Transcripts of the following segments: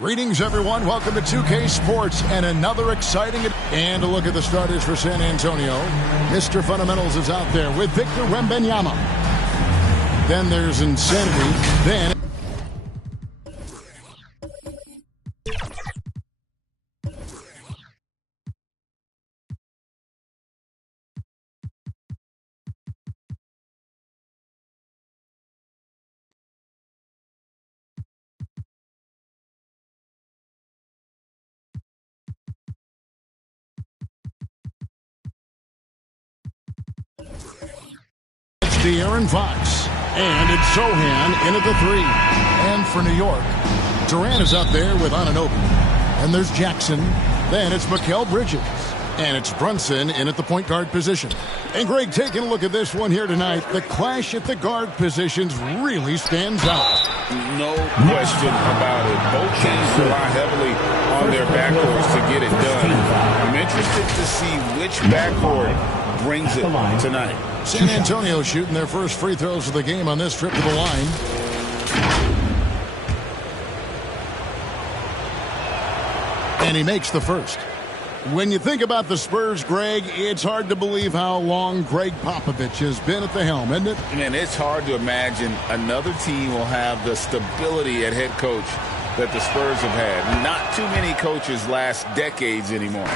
Greetings, everyone. Welcome to 2K Sports and another exciting... And a look at the starters for San Antonio. Mr. Fundamentals is out there with Victor Wembanyama. Then there's Insanity. Then... It's De'Aaron Fox. And it's Sochan in at the 3. And for New York, Durant is out there with Anunoby. And there's Jackson. Then it's Mikal Bridges. And it's Brunson in at the point guard position. And Greg, taking a look at this one here tonight, the clash at the guard positions really stands out. No question about it. Both teams rely heavily on their backcourts to get it done. I'm interested to see which backcourt brings it tonight. San Antonio shooting their first free throws of the game on this trip to the line. And he makes the first. When you think about the Spurs, Greg, it's hard to believe how long Greg Popovich has been at the helm, isn't it? Man, it's hard to imagine another team will have the stability at head coach that the Spurs have had. Not too many coaches last decades anymore.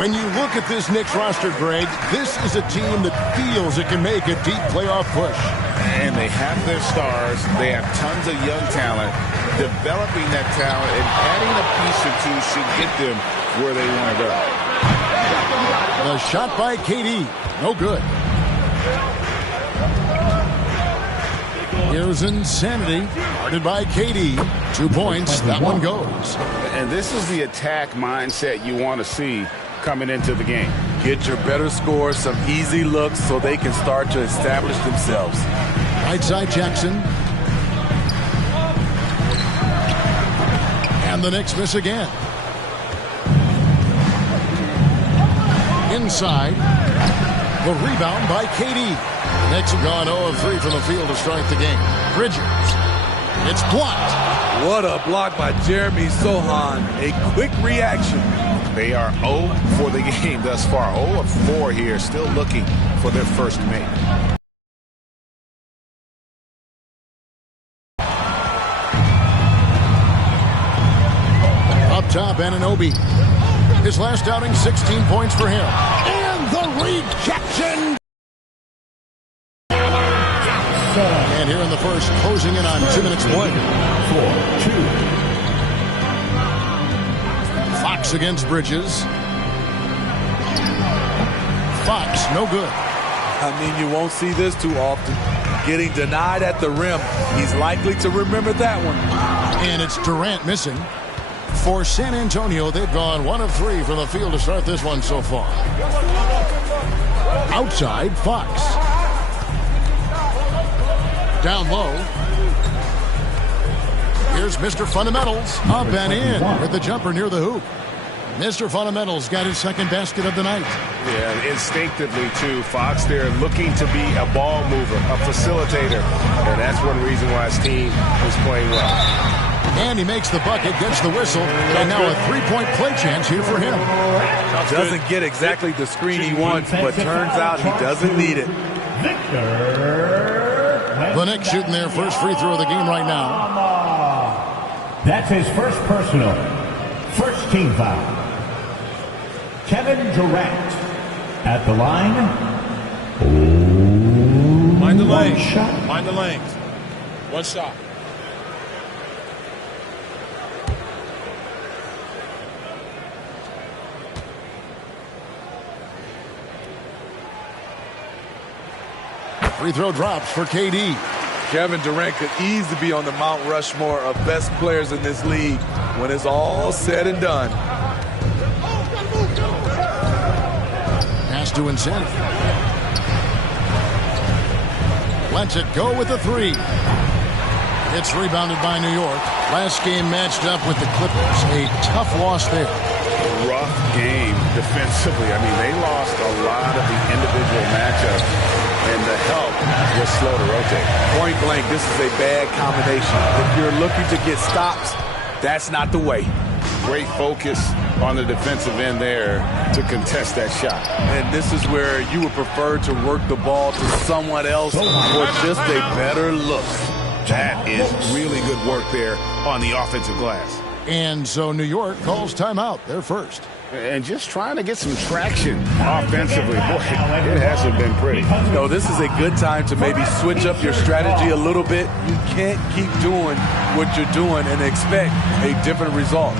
When you look at this Knicks roster, Greg, this is a team that feels it can make a deep playoff push. And they have their stars. They have tons of young talent. Developing that talent and adding a piece or two should get them where they want to go. The shot by KD. No good. Here's Insanity. Guarded by KD. 2 points. That one goes. And this is the attack mindset you want to see coming into the game. Get your better scores, some easy looks so they can start to establish themselves. Right side Jackson. And the Knicks miss again. Inside. The rebound by KD. Knicks have gone 0 of 3 from the field to start the game. Bridges. It's blocked. What a block by Jeremy Sochan. A quick reaction. They are 0 for the game thus far. 0 of 4 here, still looking for their first make. Up top, Anunoby. His last outing, 16 points for him. And the rejection. And here in the first, closing in on 2 minutes play. 4-2. Fox against Bridges. Fox, no good. I mean, you won't see this too often. Getting denied at the rim. He's likely to remember that one. And it's Durant missing. For San Antonio, they've gone 1 of 3 from the field to start this one so far. Outside, Fox. Down low. Here's Mr. Fundamentals. Up and in with the jumper near the hoop. Mr. Fundamentals got his second basket of the night. Yeah, instinctively, too. Fox there looking to be a ball mover, a facilitator. And that's one reason why his team is playing well. And he makes the bucket, gets the whistle, and now a three-point play chance here for him. Doesn't get exactly the screen he wants, but turns out he doesn't need it. The Knicks shooting their first free throw of the game right now. That's his first personal. First team foul. Kevin Durant at the line. Mind the lane. Shot. Mind the lane. One shot. Free throw drops for KD. Kevin Durant could easily be on the Mount Rushmore of best players in this league when it's all said and done. Pass to Insanity. Lets it go with the 3. It's rebounded by New York. Last game matched up with the Clippers. A tough loss there. Rough game defensively. I mean, they lost a lot of the individual matchups, and the help was slow to rotate. Point blank, this is a bad combination. If you're looking to get stops, That's not the way. Great focus on the defensive end there to contest that shot. And this is where you would prefer to work the ball to someone else for just a better look. That is really good work there on the offensive glass. And so New York calls timeout. They're first. And just trying to get some traction offensively. Boy, it hasn't been pretty. No, this is a good time to maybe switch up your strategy a little bit. You can't keep doing what you're doing and expect a different result.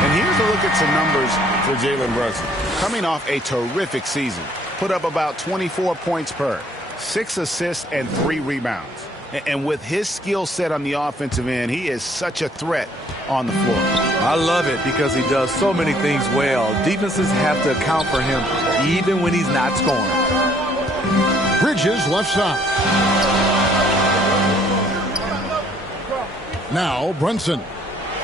And here's a look at some numbers for Jalen Brunson. Coming off a terrific season. Put up about 24 points per, 6 assists, and 3 rebounds. And with his skill set on the offensive end, he is such a threat on the floor. I love it because he does so many things well. Defenses have to account for him even when he's not scoring. Bridges left side. Now Brunson.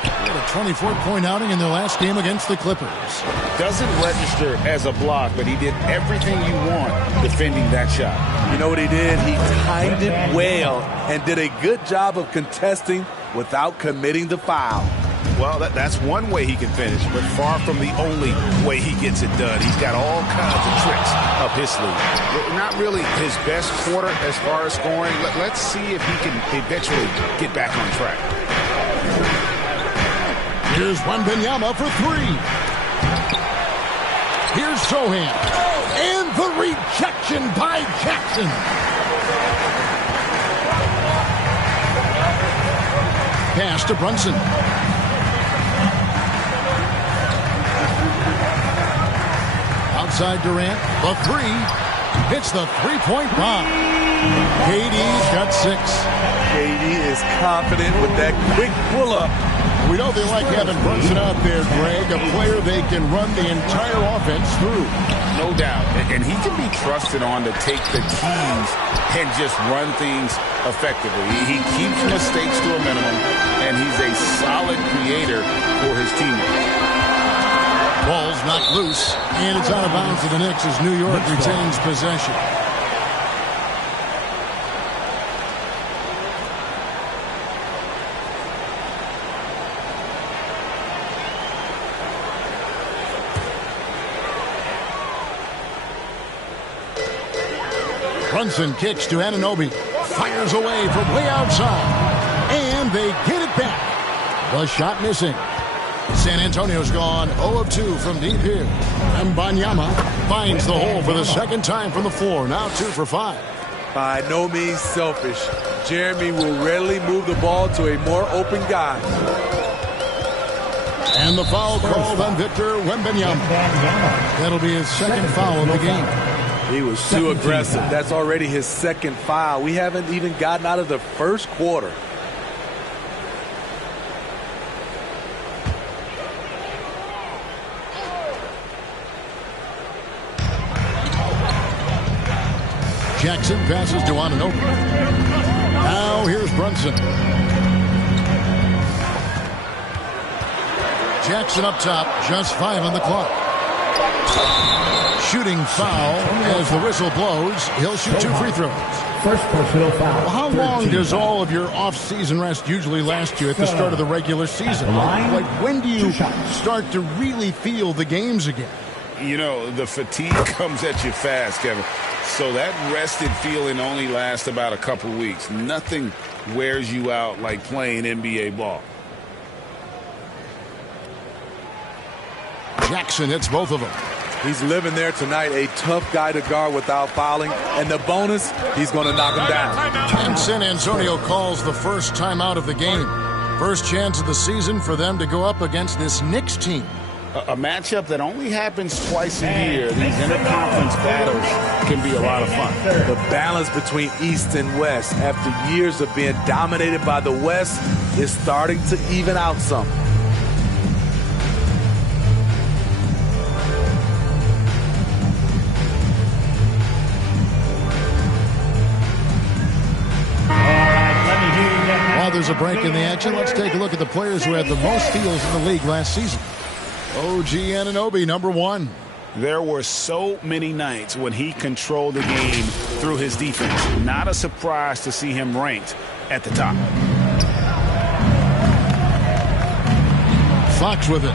Had a 24-point outing in their last game against the Clippers. Doesn't register as a block, but he did everything you want defending that shot. You know what he did? He timed it well and did a good job of contesting without committing the foul. Well, that's one way he can finish, but far from the only way he gets it done. He's got all kinds of tricks up his sleeve. Not really his best quarter as far as scoring. Let's see if he can eventually get back on track. Here's Wembanyama for 3. Here's Sohan. And the rejection by Jackson. Pass to Brunson. Outside Durant. The 3. Hits the three-point bomb. KD's got 6. KD is confident with that quick pull-up. We know they like having Brunson out there, Greg, a player they can run the entire offense through. No doubt. And he can be trusted on to take the keys and just run things effectively. He keeps mistakes to a minimum, and he's a solid creator for his teammates. Ball's knocked loose, and it's out of bounds to the Knicks as New York retains possession. Brunson kicks to Anunoby. Fires away from way outside. And they get it back. The shot missing. San Antonio's gone 0 of 2 from deep here. Wembanyama finds the hole for the second time from the floor. Now 2 for 5. By no means selfish. Jeremy will readily move the ball to a more open guy. And the foul called on Victor Wembanyama. That'll be his second foul of the game. He was too aggressive. That's already his second foul. We haven't even gotten out of the first quarter. Jackson passes to Anunoby. Now here's Brunson. Jackson up top, just 5 on the clock. Shooting foul as the whistle blows. He'll shoot 2 free throws. First personal foul. Well, how long does all of your off-season rest usually last you at the start of the regular season? Like when do you start to really feel the games again? You know, the fatigue comes at you fast, Kevin. So that rested feeling only lasts about a couple weeks. Nothing wears you out like playing NBA ball. Jackson hits both of them. He's living there tonight, a tough guy to guard without fouling. And the bonus, he's going to knock him down. And San Antonio calls the first timeout of the game. First chance of the season for them to go up against this Knicks team. A matchup that only happens twice a year. These interconference battles can be a lot of fun. The balance between East and West after years of being dominated by the West is starting to even out some. While there's a break in the action, let's take a look at the players who had the most steals in the league last season. OG Anunoby, number 1. There were so many nights when he controlled the game through his defense. Not a surprise to see him ranked at the top. Fox with it.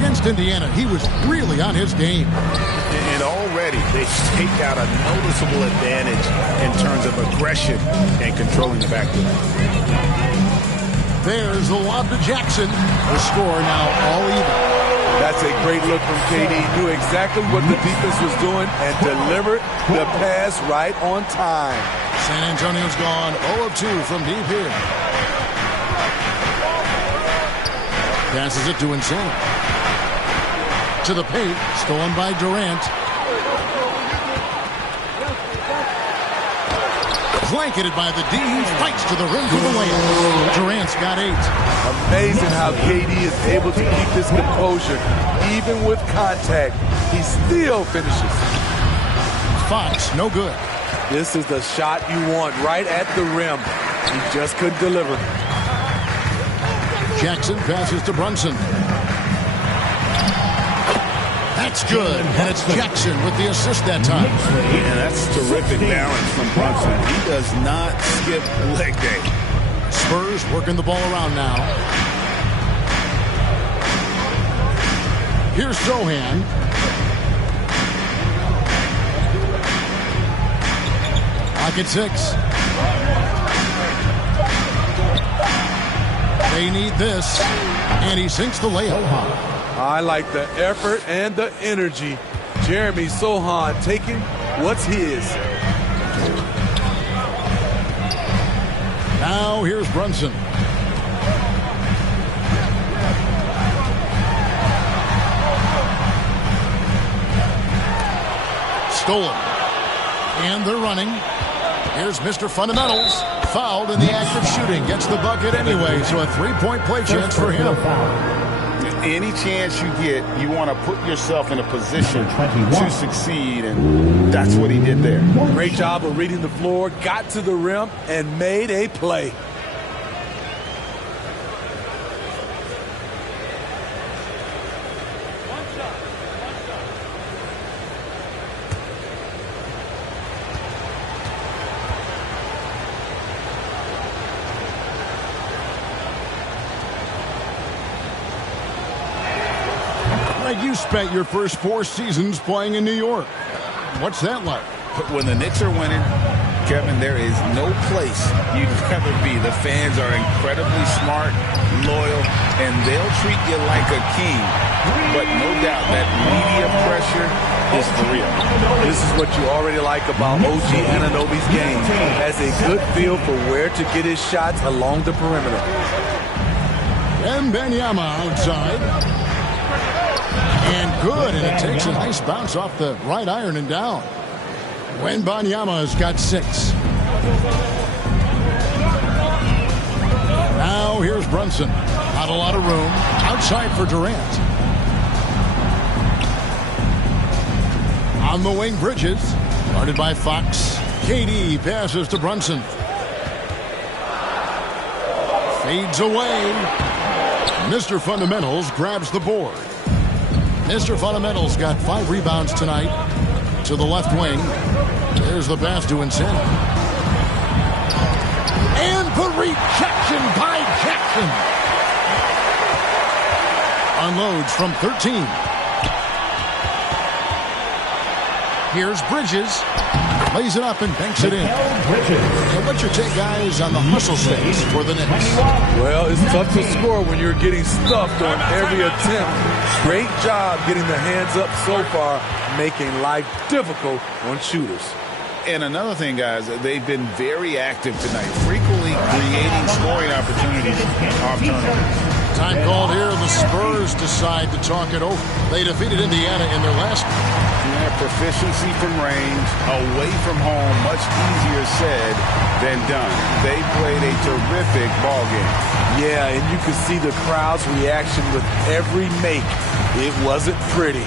Against Indiana, he was really on his game. And already they've staked out a noticeable advantage in terms of aggression and controlling the backfield. There's the lob to Jackson. The score now all even. That's a great look from KD. Knew exactly what the defense was doing and delivered the pass right on time. San Antonio's gone 0 of 2 from deep here. Passes it to Insane. To the paint, stolen by Durant. Blanketed by the D, fights to the rim for the layup. Durant's got 8. Amazing how KD is able to keep his composure. Even with contact, he still finishes. Fox, no good. This is the shot you want right at the rim. He just couldn't deliver. Jackson passes to Brunson. That's good, and it's Jackson with the assist that time. Yeah, that's terrific balance from Brunson. He does not skip leg day. Spurs working the ball around now. Here's Sohan. Pocket 6. They need this, and he sinks the layup. I like the effort and the energy. Jeremy Sohan taking what's his. Now here's Brunson. Stolen. And they're running. Here's Mr. Fundamentals. Fouled in the act of shooting. Gets the bucket anyway, so a 3-point play chance for him. Any chance you get, you want to put yourself in a position to succeed, and that's what he did there. Great job of reading the floor, got to the rim, and made a play. You spent your first 4 seasons playing in New York. What's that like? When the Knicks are winning, Kevin, there is no place you'd rather be. The fans are incredibly smart, loyal, and they'll treat you like a king. But no doubt that media pressure is for real. This is what you already like about OG Anunoby's game. Has a good feel for where to get his shots along the perimeter. And Wembanyama outside. And good, and it takes a nice bounce off the right iron and down. Wembanyama has got 6. Now here's Brunson. Not a lot of room. Outside for Durant. On the wing, Bridges. Guarded by Fox. KD passes to Brunson. Fades away. Mr. Fundamentals grabs the board. Mr. Fundamentals got 5 rebounds tonight. To the left wing. There's the pass to Insane. And the rejection by Jackson. Unloads from 13. Here's Bridges. Lays it up and banks it in. And what's your take, guys, on the hustle stakes for the Knicks? Well, it's tough to score when you're getting stuffed on every attempt. Great job getting the hands up so far, making life difficult on shooters. And another thing, guys, they've been very active tonight, frequently creating scoring opportunities off turnovers. Time called here. The Spurs decide to talk it over. They defeated Indiana in their last game. Proficiency from range, away from home, much easier said than done. They played a terrific ball game. Yeah, and you could see the crowd's reaction with every make. It wasn't pretty.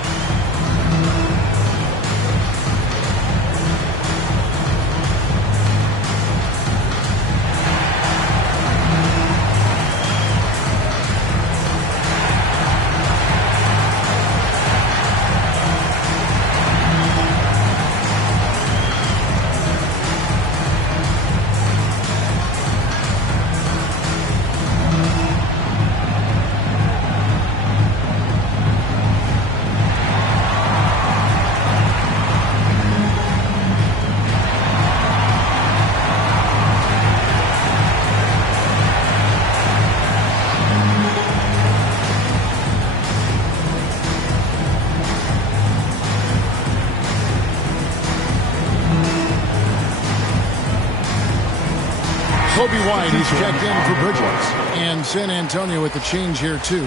Kobe White, he's checked in for Bridges. And San Antonio with the change here, too.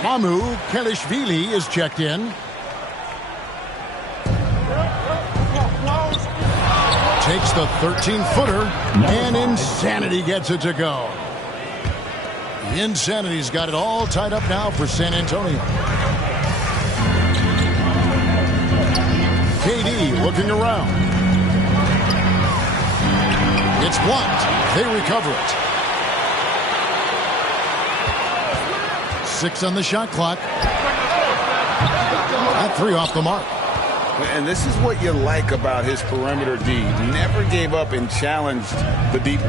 Mamu Kelishvili is checked in. Takes the 13-footer, and Insanity gets it to go. Insanity's got it all tied up now for San Antonio. KD looking around. It's blocked. They recover it. 6 on the shot clock. That 3 off the mark. And this is what you like about his perimeter D. Never gave up and challenged the deep.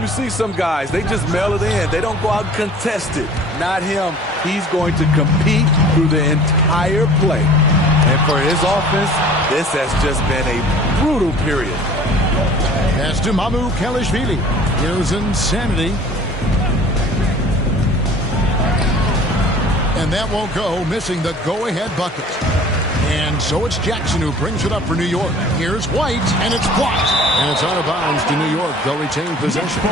You see some guys, they just mail it in. They don't go out and contest it. Not him. He's going to compete through the entire play. And for his offense, this has just been a brutal period. Pass to Mamu Kelishvili. Here's Insanity. And that won't go, missing the go-ahead bucket. And so it's Jackson who brings it up for New York. Here's White, and it's blocked. And it's out of bounds to New York. They'll retain possession.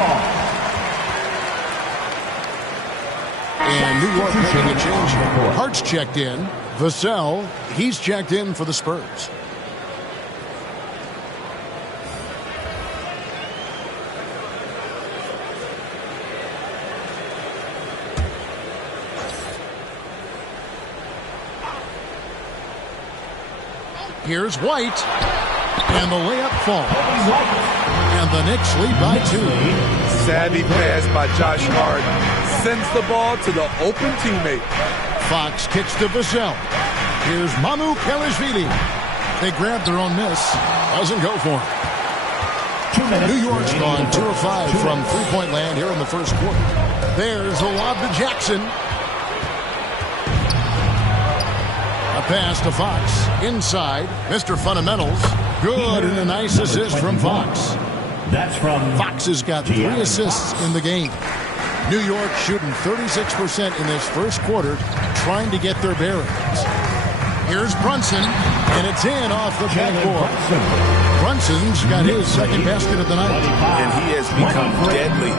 And New York making a change here. Hart's checked in. Vassell, he's checked in for the Spurs. Here's White, and the layup falls. And the Knicks lead by 2. Savvy pass by Josh Hart. Sends the ball to the open teammate. Fox kicks to Vassell. Here's Mamu Kelishvili. They grab their own miss. Doesn't go for him. New York's gone 2 of 5 from three-point land here in the first quarter. There's the lob to Jackson. A pass to Fox. Inside, Mr. Fundamentals. Good, and a nice assist from Fox. That's from Fox has got 3 assists in the game. New York shooting 36% in this first quarter, trying to get their bearings. Here's Brunson, and it's in off the backboard. Brunson's got his second basket of the night. And he has become deadly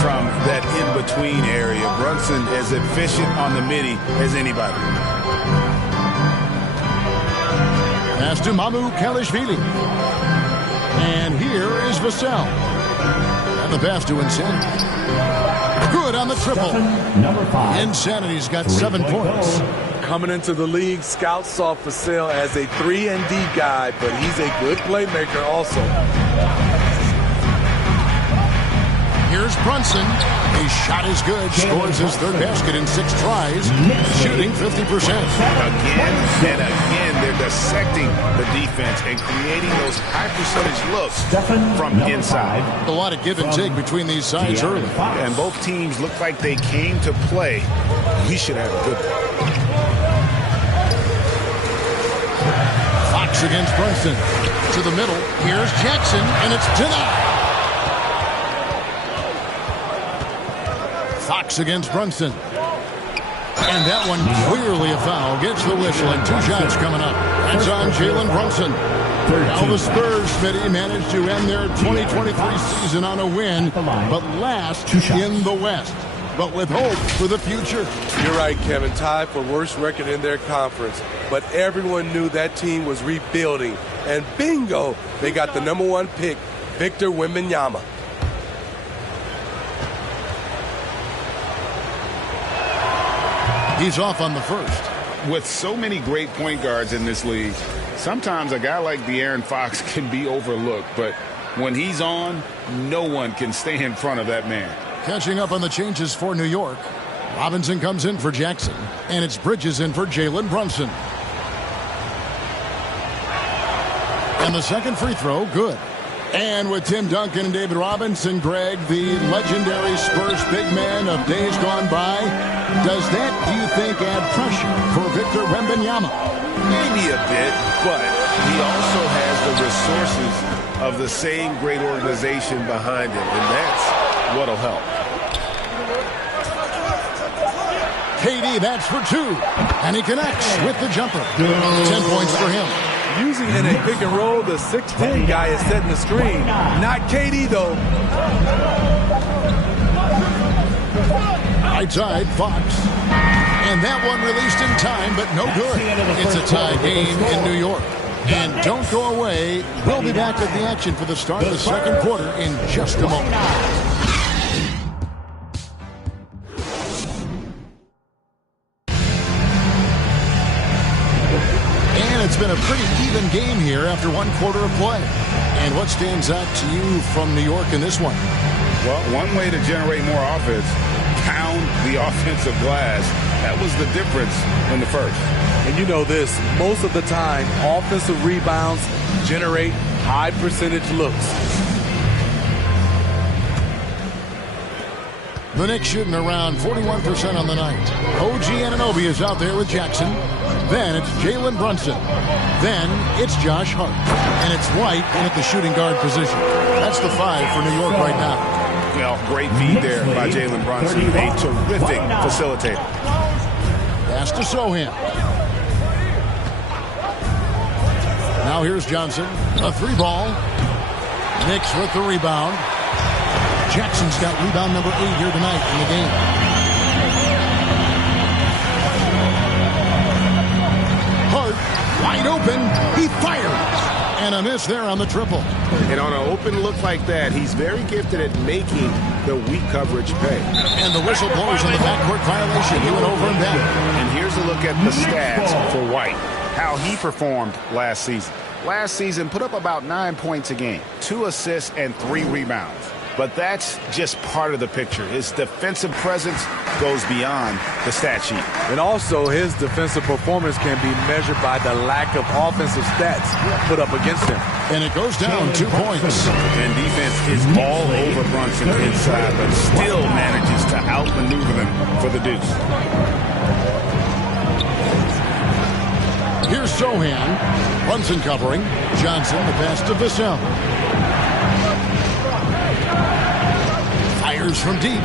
from that in-between area. Brunson as efficient on the midi as anybody. Pass to Mamu Kelishvili. And here is Vassell. And the pass to Insanity. Good on the triple. Number 5. Insanity's got 7 points. Coming into the league, scouts saw Vassell as a 3-and-D guy, but he's a good playmaker also. Here's Brunson. His shot is good. Scores his third basket in 6 tries. Shooting 50%. Again and again, they're dissecting the defense and creating those high-percentage looks from inside. A lot of give and take between these sides early. And both teams look like they came to play. We should have a good one. Fox against Brunson. To the middle. Here's Jackson, and it's denied. Fox against Brunson. And that one clearly a foul. Gets the whistle, and 2 shots coming up. That's on Jalen Brunson. Now the Spurs, Smitty, managed to end their 2023 season on a win, but last in the West. But with hope for the future. You're right, Kevin. Tied for worst record in their conference. But everyone knew that team was rebuilding. And bingo, they got the number 1 pick, Victor Wembanyama. He's off on the first. With so many great point guards in this league, sometimes a guy like De'Aaron Fox can be overlooked. But when he's on, no one can stay in front of that man. Catching up on the changes for New York. Robinson comes in for Jackson. And it's Bridges in for Jalen Brunson. And the second free throw, good. And with Tim Duncan and David Robinson, Greg, the legendary Spurs big man of days gone by, does that, do you think, add pressure for Victor Wembanyama? Maybe a bit, but he also has the resources of the same great organization behind him, and that's what'll help. KD, that's for 2. And he connects with the jumper. 10 points for him. Usually in a pick and roll, the 6'10 guy is setting the screen. Not KD, though. Right side, Fox. And that one released in time, but no good. It's a tie game in New York. And don't go away. We'll be back with the action for the start of the second quarter in just a moment. And it's been a pretty even game here after one quarter of play. And what stands out to you from New York in this one? Well, one way to generate more offense, pound the offensive glass. That was the difference in the first. And you know this, most of the time, offensive rebounds generate high percentage looks. The Knicks shooting around 41% on the night. OG Anunoby is out there with Jackson. Then it's Jalen Brunson. Then it's Josh Hart. And it's White in at the shooting guard position. That's the 5 for New York right now. Well, great feed there by Jalen Brunson. A terrific facilitator. Pass to Sohan. Now here's Johnson. A 3-ball. Knicks with the rebound. Jackson's got rebound number 8 here tonight in the game. Hart, wide open. He fires. And a miss there on the triple. And on an open look like that, he's very gifted at making the weak coverage pay. And the whistle blows on the backcourt violation. He went over and back. And here's a look at the stats for White, how he performed last season. Last season, put up about 9 points a game, 2 assists and 3 rebounds. But that's just part of the picture. His defensive presence goes beyond the stat sheet. And also, his defensive performance can be measured by the lack of offensive stats put up against him. And it goes down 2 points. And defense is all over Brunson inside, but still manages to outmaneuver them for the deuce. Here's Sohan. Brunson covering. Johnson, the pass to Vassell. Fires from deep.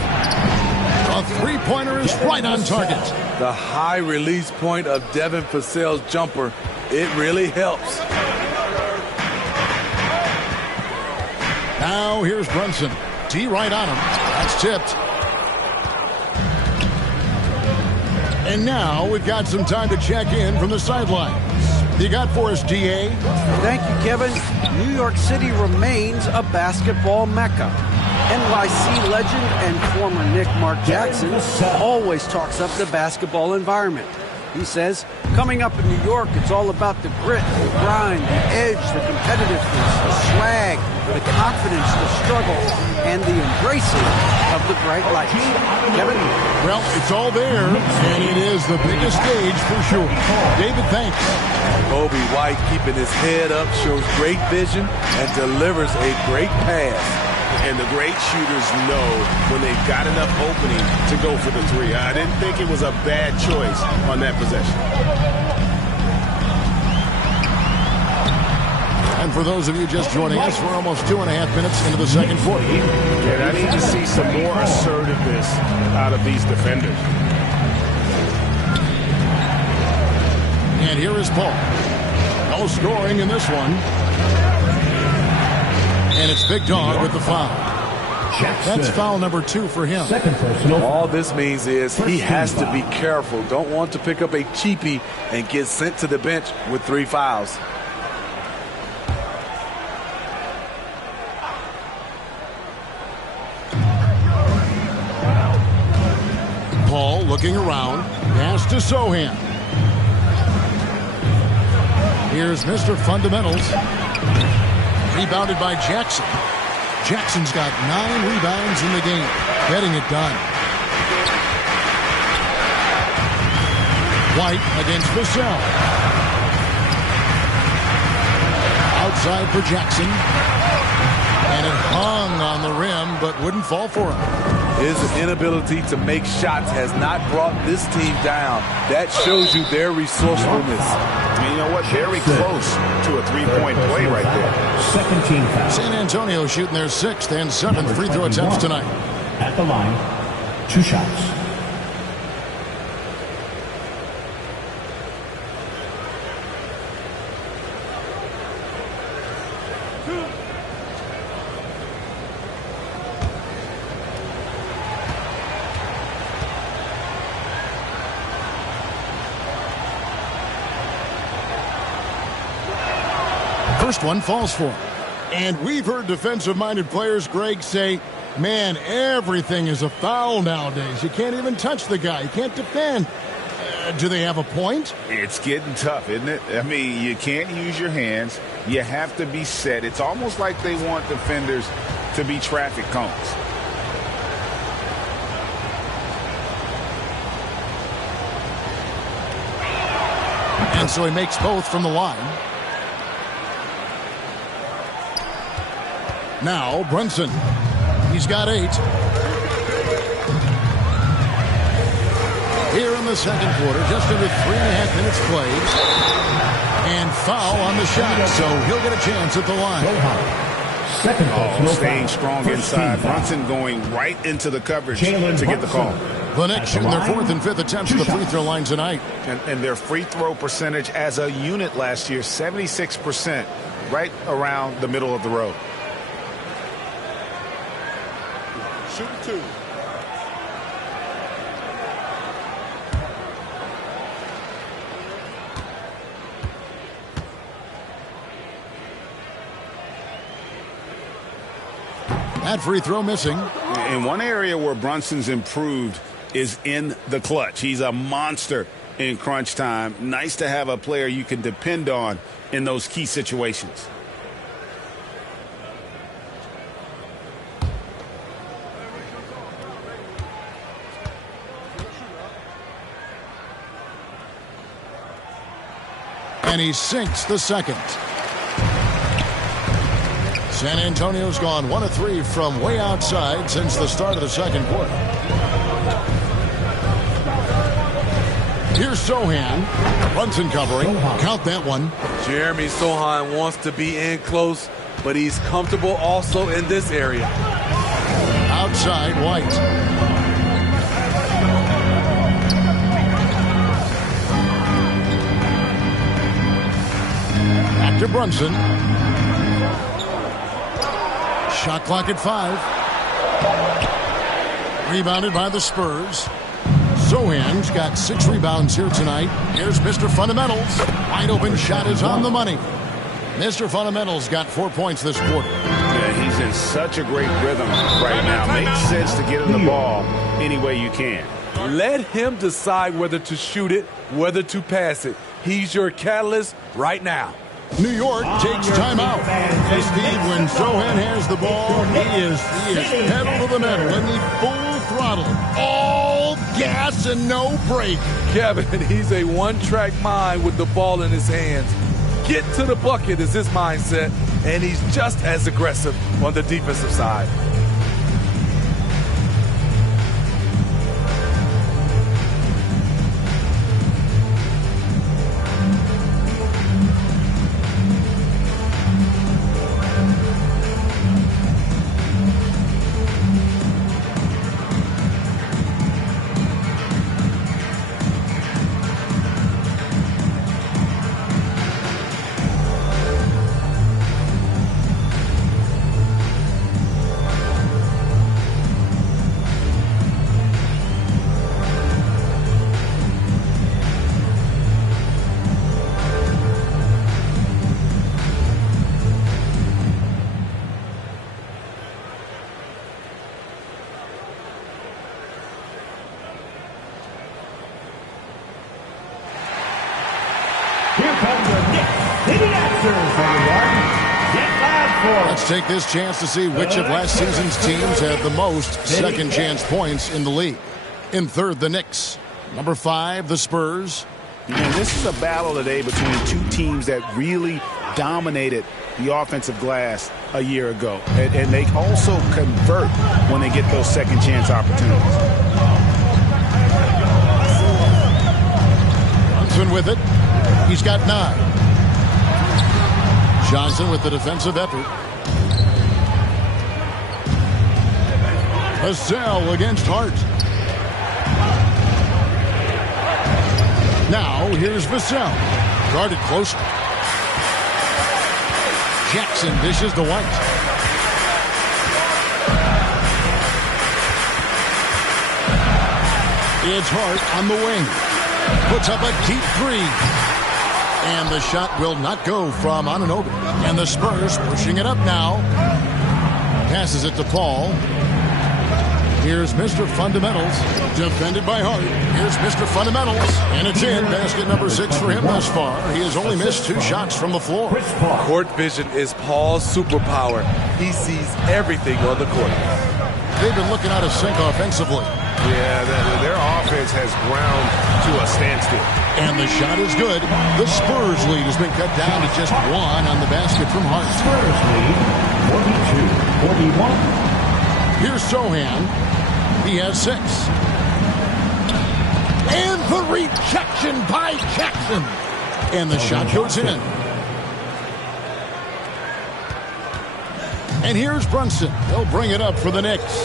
A three-pointer is right on target. The high release point of Devin Vassell's jumper, it really helps. Now here's Brunson. D right on him. That's tipped. And now we've got some time to check in from the sidelines. You got for us, DA? Thank you, Kevin. New York City remains a basketball mecca. NYC legend and former Knick Mark Jackson always talks up the basketball environment. He says, coming up in New York, it's all about the grit, the grind, the edge, the competitiveness, the swag, the confidence, the struggle, and the embracing of the bright lights. Kevin? Well, it's all there, and it is the biggest stage for sure. David, thanks. Kobe White keeping his head up, shows great vision, and delivers a great pass. And the great shooters know when they've got enough opening to go for the three. I didn't think it was a bad choice on that possession. And for those of you just joining us, we're almost 2.5 minutes into the second quarter. And I need to see some more assertiveness out of these defenders. And here is Paul. No scoring in this one. And it's Big Dog with the foul. That's foul number 2 for him. All this means is he has to be careful. Don't want to pick up a cheapie and get sent to the bench with 3 fouls. Paul looking around. Pass to Sohan. Here's Mr. Fundamentals. Rebounded by Jackson. Jackson's got 9 rebounds in the game. Getting it done. White against Vassell. Outside for Jackson. And it hung on the rim, but wouldn't fall for him. His inability to make shots has not brought this team down. That shows you their resourcefulness. And you know what? Very close to a three-point play right there. Second team foul. San Antonio shooting their 6th and 7th free throw attempts tonight. At the line, 2 shots. first one falls for him. And we've heard defensive-minded players, Greg, say, man, everything is a foul nowadays. You can't even touch the guy. You can't defend. Do they have a point? It's getting tough, isn't it? I mean, you can't use your hands. You have to be set. It's almost like they want defenders to be traffic cones. And so he makes both from the line. Now Brunson. He's got 8. Here in the second quarter, just under 3.5 minutes played. And foul on the shot, so he'll get a chance at the line. Staying strong inside. Brunson going right into the coverage to get the call. The Knicks shooting their 4th and 5th attempts at the free throw line tonight. And their free throw percentage as a unit last year, 76%, right around the middle of the road. Shoot 2. That free throw missing. And one area where Brunson's improved is in the clutch. He's a monster in crunch time. Nice to have a player you can depend on in those key situations. And he sinks the second. San Antonio's gone 1 of 3 from way outside since the start of the second quarter. Here's Sohan. Brunson covering. Count that one. Jeremy Sohan wants to be in close, but he's comfortable also in this area. Outside White. Back to Brunson. Shot clock at 5. Rebounded by the Spurs. Sohan's got 6 rebounds here tonight. Here's Mr. Fundamentals. Wide open shot is on the money. Mr. Fundamentals got 4 points this quarter. Yeah, he's in such a great rhythm right now. Makes sense to get him the ball any way you can. Let him decide whether to shoot it, whether to pass it. He's your catalyst right now. New York takes timeout. Hey, Steve, when Sohan has the ball, he is pedal to the metal in the full throttle. All gas and no brake. Kevin, he's a one-track mind with the ball in his hands. Get to the bucket is his mindset, and he's just as aggressive on the defensive side. Let's take this chance to see which of last season's teams had the most second chance points in the league. In third, the Knicks. Number 5, the Spurs. And this is a battle today between 2 teams that really dominated the offensive glass a year ago. And they also convert when they get those second chance opportunities. Brunson with it. He's got 9. Johnson with the defensive effort. Vassell against Hart. Now here's Vassell. Guarded closely. Jackson dishes to White. It's Hart on the wing. Puts up a deep 3. And the shot will not go from Anunoby. And the Spurs pushing it up now. Passes it to Paul. Here's Mr. Fundamentals, defended by Hart. Here's Mr. Fundamentals, and it's in. Basket number 6 for him thus far. He has only missed 2 shots from the floor. Court vision is Paul's superpower. He sees everything on the court. They've been looking out of sync offensively. Yeah, their offense has ground to a standstill. And the shot is good. The Spurs lead has been cut down to just 1 on the basket from Hart. Spurs lead 42-41. Here's Sohan. He has 6. And the rejection by Jackson. And the shot goes in. And here's Brunson. He'll bring it up for the Knicks.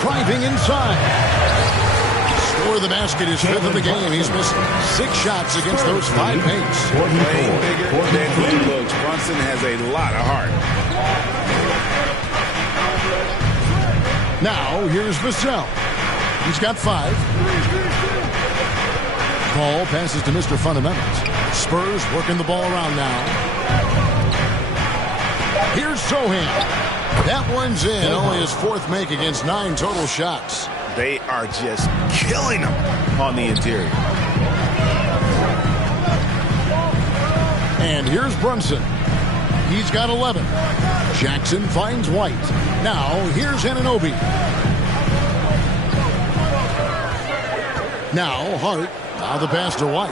Driving inside. Score the basket is 5th of the game. He's missed 6 shots against those 5 paints. Playing bigger than he looks. Brunson has a lot of heart. Now, here's Vassell. He's got 5. Ball passes to Mr. Fundamentals. Spurs working the ball around now. Here's Sohan. That one's in. Only his 4th make against 9 total shots. They are just killing him on the interior. And here's Brunson. He's got 11. Jackson finds White. Now, here's Anunoby. Now, Hart. Now the pass to White.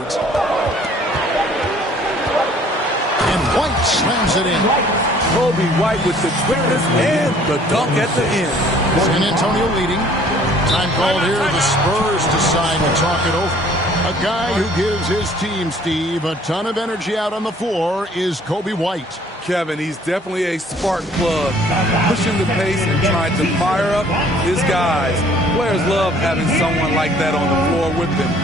And White slams it in. Coby White with the quickness and the dunk at the end. San Antonio leading. Time called here. The Spurs decide to talk it over. A guy who gives his team, Steve, a ton of energy out on the floor is Coby White. Kevin, he's definitely a spark plug, pushing the pace and trying to fire up his guys. Players love having someone like that on the floor with them.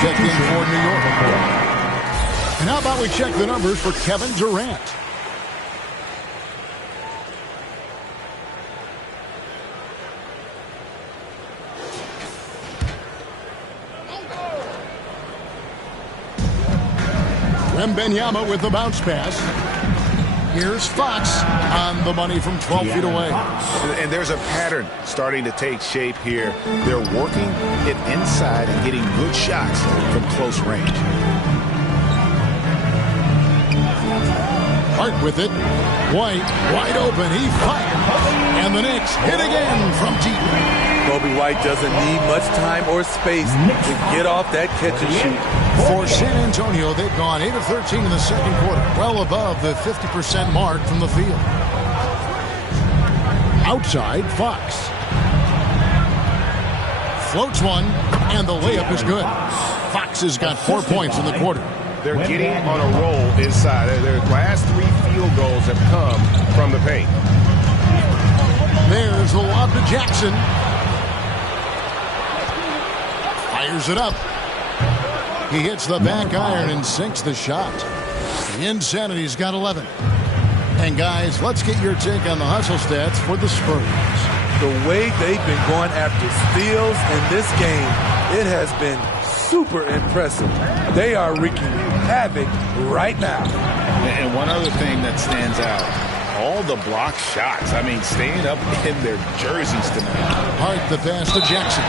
Checked in for New York. And how about we check the numbers for Kevin Durant? Wembanyama with the bounce pass. Here's Fox on the money from 12 feet away. And there's a pattern starting to take shape here. They're working it inside and getting good shots from close range. Hart with it. White wide open. He fires. And the Knicks hit again from deep. Coby White doesn't need much time or space to get off that catch and shoot. For San Antonio, they've gone 8 of 13 in the second quarter, well above the 50% mark from the field. Outside, Fox. Floats one, and the layup is good. Fox has got 4 points in the quarter. They're getting on a roll inside. Their last 3 field goals have come from the paint. There's the lob to Jackson. Fires it up. He hits the back iron and sinks the shot. The Insanity's got 11. And guys, let's get your take on the hustle stats for the Spurs. The way they've been going after steals in this game, it has been super impressive. They are wreaking havoc right now. And one other thing that stands out, All the block shots. I mean, staying up in their jerseys tonight. Hart the pass to Jackson.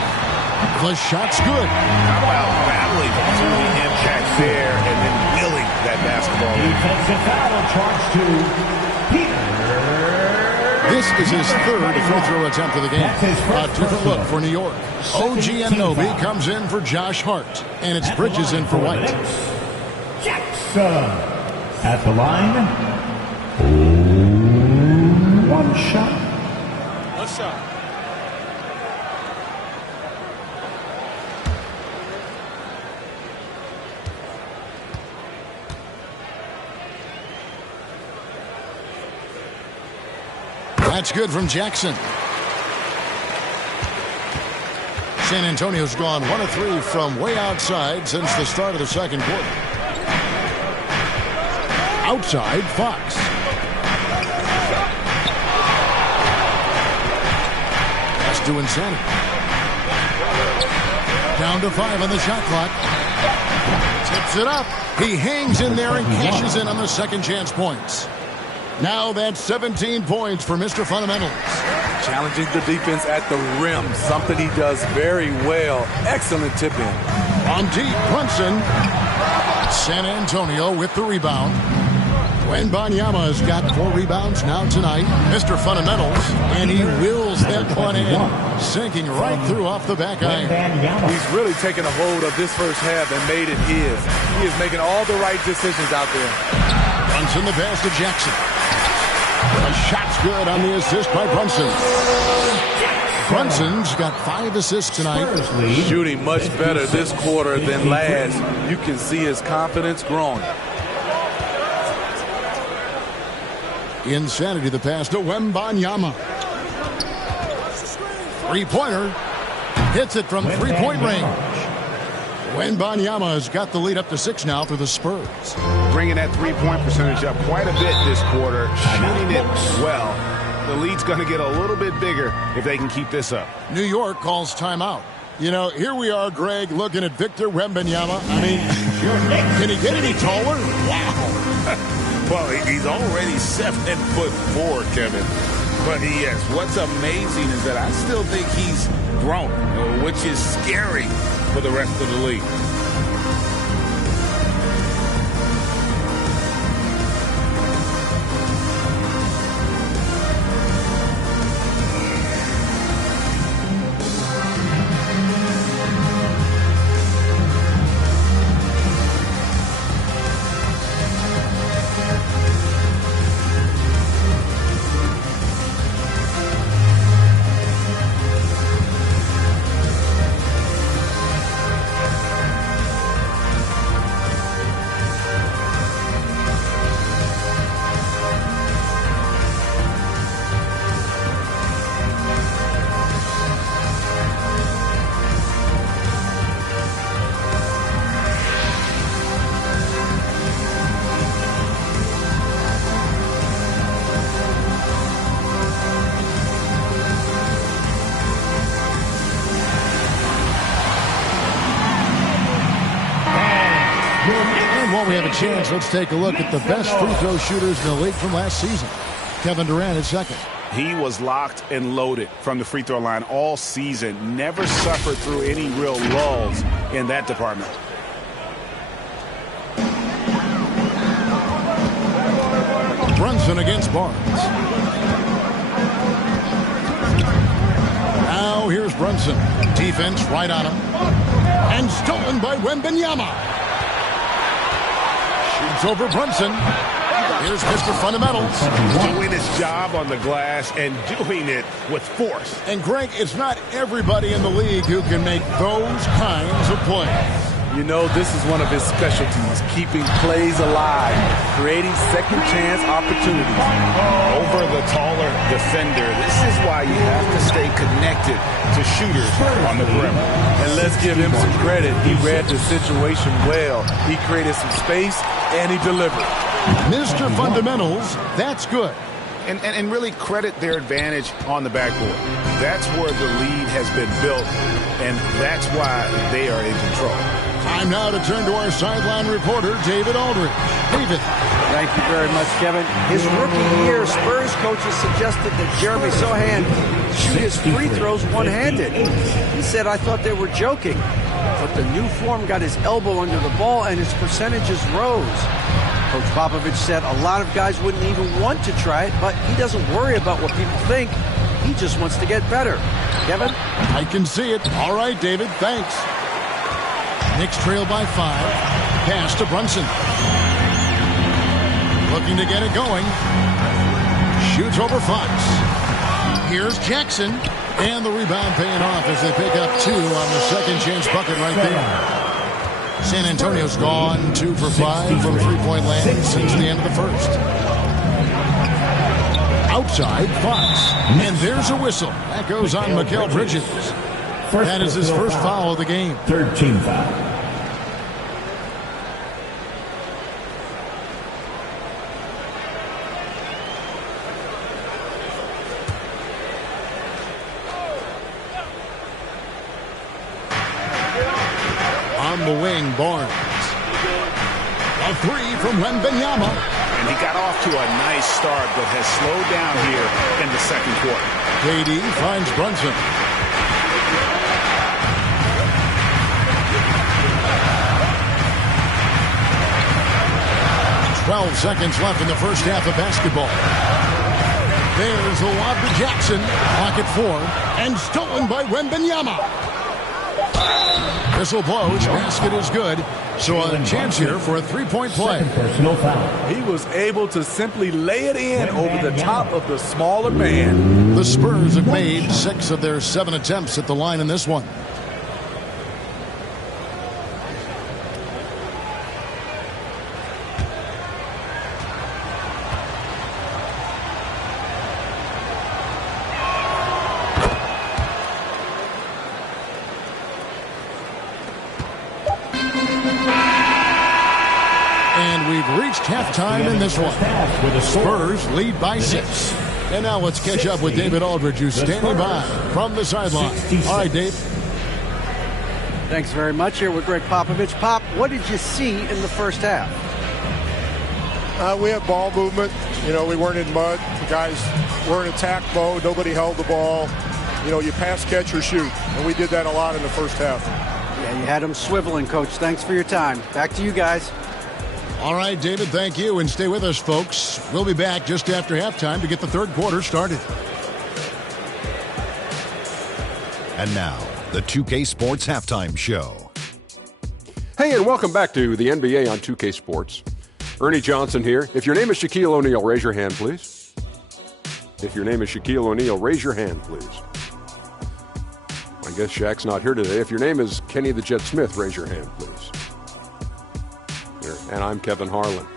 The shot's good. How about battling through the impact there and then willing that basketball? Defensive foul charged to Peter. This is his third free throw attempt of the game. A different look for New York. OG Anunoby comes in for Josh Hart. And it's Bridges in for White. Jackson at the line. One shot. One shot. That's good from Jackson. San Antonio's gone 1 of 3 from way outside since the start of the second quarter. Outside, Fox. That's to Insanity. Down to 5 on the shot clock. Tips it up. He hangs in there and cashes in on the second chance points. Now that's 17 points for Mr. Fundamentals. Challenging the defense at the rim, something he does very well. Excellent tip in. On deep, Brunson. San Antonio with the rebound. Wembanyama has got 4 rebounds now tonight. Mr. Fundamentals, and he wills that one in, sinking right through off the back iron. He's really taken a hold of this first half and made it his. He is making all the right decisions out there. Brunson the pass to Jackson. The shot's good on the assist by Brunson. Brunson's got 5 assists tonight. Shooting much better this quarter than last. You can see his confidence growing. Insanity the pass to Wembanyama. Three-pointer. Hits it from three-point range. Wembanyama has got the lead up to 6 now for the Spurs. Bringing that three-point percentage up quite a bit this quarter. Shooting it well. The lead's going to get a little bit bigger if they can keep this up. New York calls timeout. You know, here we are, Greg, looking at Victor Wembanyama. I mean, can he get any taller? Wow. Well, he's already 7'4", Kevin. But yes, what's amazing is that I still think he's grown, which is scary for the rest of the league. While we have a chance, let's take a look at the best free throw shooters in the league from last season. Kevin Durant is second. He was locked and loaded from the free throw line all season. Never suffered through any real lulls in that department. Brunson against Barnes. Now here's Brunson. Defense right on him. And stolen by Wembanyama. Shoots over Brunson. Here's Mr. Fundamentals. Doing his job on the glass and doing it with force. And Greg, it's not everybody in the league who can make those kinds of plays. You know, this is one of his specialties, keeping plays alive, creating second chance opportunities. Over the taller defender, this is why you have to stay connected to shooters on the perimeter. And let's give him some credit. He read the situation well. He created some space, and he delivered. Mr. Fundamentals, that's good. And really credit their advantage on the backboard. That's where the lead has been built, and that's why they are in control. Time now to turn to our sideline reporter, David Aldridge. David. Thank you very much, Kevin. His rookie year, Spurs coaches suggested that Jeremy Sohan shoot his free throws one-handed. He said, I thought they were joking. But the new form got his elbow under the ball and his percentages rose. Coach Popovich said a lot of guys wouldn't even want to try it, but he doesn't worry about what people think. He just wants to get better. Kevin? I can see it. All right, David, thanks. Knicks trail by 5. Pass to Brunson. Looking to get it going. Shoots over Fox. Here's Jackson. And the rebound paying off as they pick up 2 on the second chance bucket right there. San Antonio's gone 2 for 5 from three-point land since the end of the first. Outside, Fox. And there's a whistle. That goes on Mikal Bridges. That is his first foul of the game. Third team foul. On the wing, Barnes. A 3 from Wembanyama. And he got off to a nice start, but has slowed down here in the second quarter. KD finds Brunson. "12 seconds left in the first half of basketball. There's a lob to Jackson. Pocket 4. And stolen by Wembanyama. Whistle blows. Basket is good. So a chance here for a three-point play. Personal foul. He was able to simply lay it in over the top of the smaller man. The Spurs have made 6 of their 7 attempts at the line in this one. Halftime in this one. Spurs lead by 6. And now let's catch up with David Aldridge, who's standing by from the sideline. All right, Dave. Thanks very much. Here with Greg Popovich. Pop, what did you see in the first half? We had ball movement. You know, we weren't in mud. The guys were in attack mode. Nobody held the ball. You know, you pass, catch, or shoot. And we did that a lot in the first half. Yeah, you had them swiveling, Coach. Thanks for your time. Back to you guys. All right, David, thank you. And stay with us, folks. We'll be back just after halftime to get the third quarter started. And now, the 2K Sports Halftime Show. Hey, and welcome back to the NBA on 2K Sports. Ernie Johnson here. If your name is Shaquille O'Neal, raise your hand, please. If your name is Shaquille O'Neal, raise your hand, please. I guess Shaq's not here today. If your name is Kenny the Jet Smith, raise your hand, please. And I'm Kevin Harlan.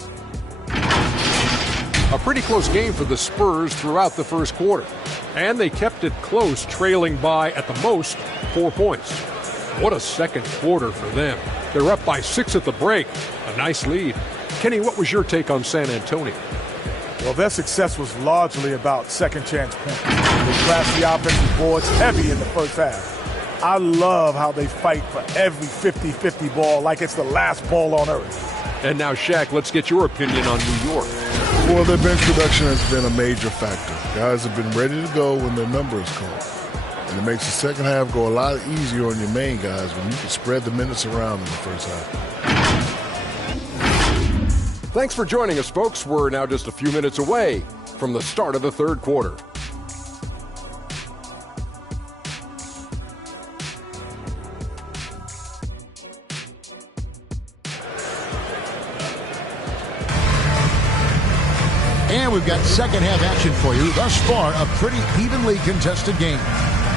A pretty close game for the Spurs throughout the first quarter. And they kept it close, trailing by, at the most, 4 points. What a second quarter for them. They're up by 6 at the break. A nice lead. Kenny, what was your take on San Antonio? Well, their success was largely about second chance points. They crashed the offensive boards heavy in the first half. I love how they fight for every 50-50 ball like it's the last ball on earth. And now, Shaq, let's get your opinion on New York. Well, their bench production has been a major factor. Guys have been ready to go when their number is called. And it makes the second half go a lot easier on your main guys when you can spread the minutes around in the first half. Thanks for joining us, folks. We're now just a few minutes away from the start of the third quarter. And we've got second half action for you. Thus far, a pretty evenly contested game.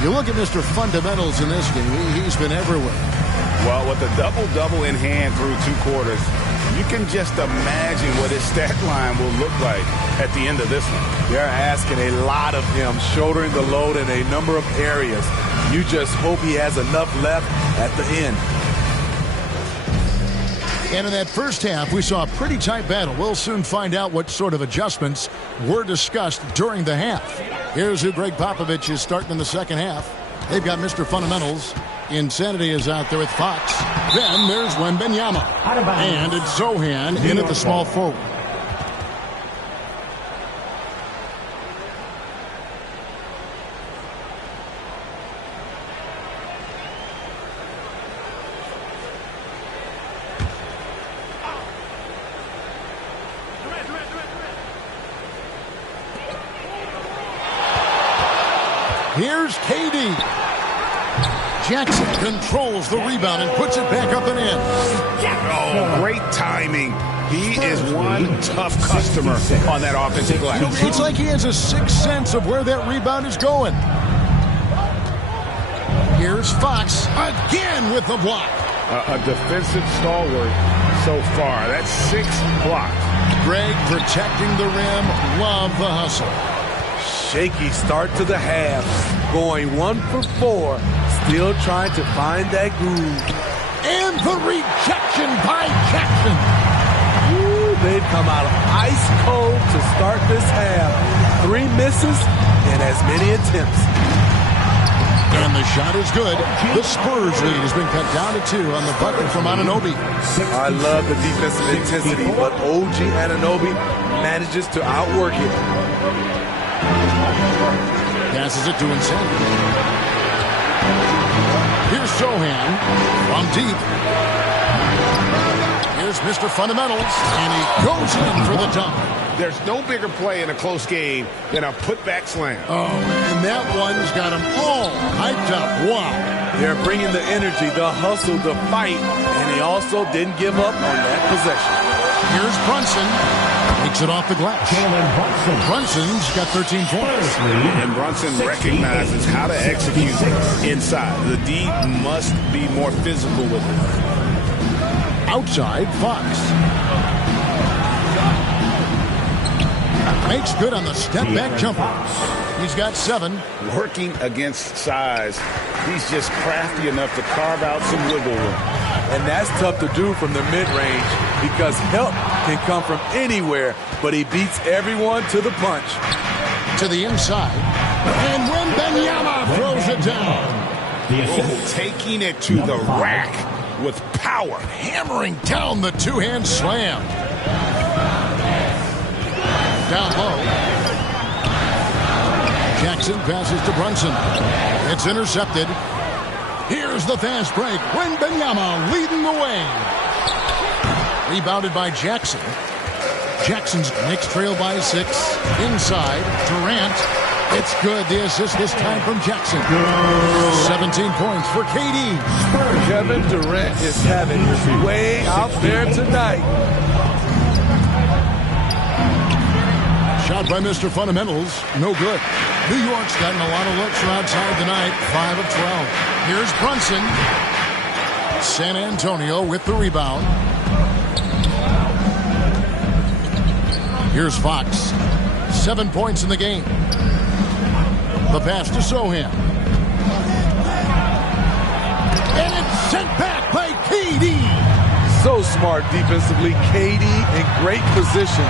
You look at Mr. Fundamentals in this game, he's been everywhere. Well, with a double-double in hand through 2 quarters, you can just imagine what his stat line will look like at the end of this one. They're asking a lot of him, shouldering the load in a number of areas. You just hope he has enough left at the end. And in that first half, we saw a pretty tight battle. We'll soon find out what sort of adjustments were discussed during the half. Here's who Greg Popovich is starting in the second half. They've got Mr. Fundamentals. Insanity is out there with Fox. Then there's Wembanyama. And it's Sohan in at the small forward. Here's KD. Jackson controls the rebound and puts it back up and in. Oh, great timing. He is one tough customer on that offensive glass. It's like he has a sixth sense of where that rebound is going. Here's Fox again with the block. A defensive stalwart so far. That's 6 blocks. Greg protecting the rim. Love the hustle. Shaky start to the half. Going 1 for 4. Still trying to find that groove. And the rejection by Jackson. Ooh, they've come out ice cold to start this half. 3 misses and as many attempts. And the shot is good. The Spurs lead has been cut down to 2 on the bucket from Anunoby. I love the defensive intensity, but OG Anunoby manages to outwork it. Passes it to Insane. Here's Sohan from deep. Here's Mr. Fundamentals, and he goes in for the dunk. There's no bigger play in a close game than a putback slam. Oh, and that one's got them all hyped up. Wow. They're bringing the energy, the hustle, the fight, and they also didn't give up on that possession. Here's Brunson. Takes it off the glass. Brunson's got 13 points. And Brunson recognizes how to execute inside. The D must be more physical with it. Outside, Fox. Makes good on the step-back jumper. He's got 7. Working against size, he's just crafty enough to carve out some wiggle room. And that's tough to do from the mid-range because help can come from anywhere, but he beats everyone to the punch. To the inside. And Wembanyama throws it down. Oh, taking it to the rack with power. Hammering down the two-hand slam. Down low. Jackson passes to Brunson. It's intercepted. Here's the fast break. Wembanyama leading the way. Rebounded by Jackson. Jackson's Knicks trail by 6. Inside, Durant. It's good. The assist this time from Jackson. 17 points for KD. Kevin Durant is having his way out there tonight. Shot by Mr. Fundamentals. No good. New York's gotten a lot of looks from outside tonight. 5 of 12. Here's Brunson. San Antonio with the rebound. Here's Fox. 7 points in the game. The pass to Sohan. And it's sent back by KD. So smart defensively. KD in great position.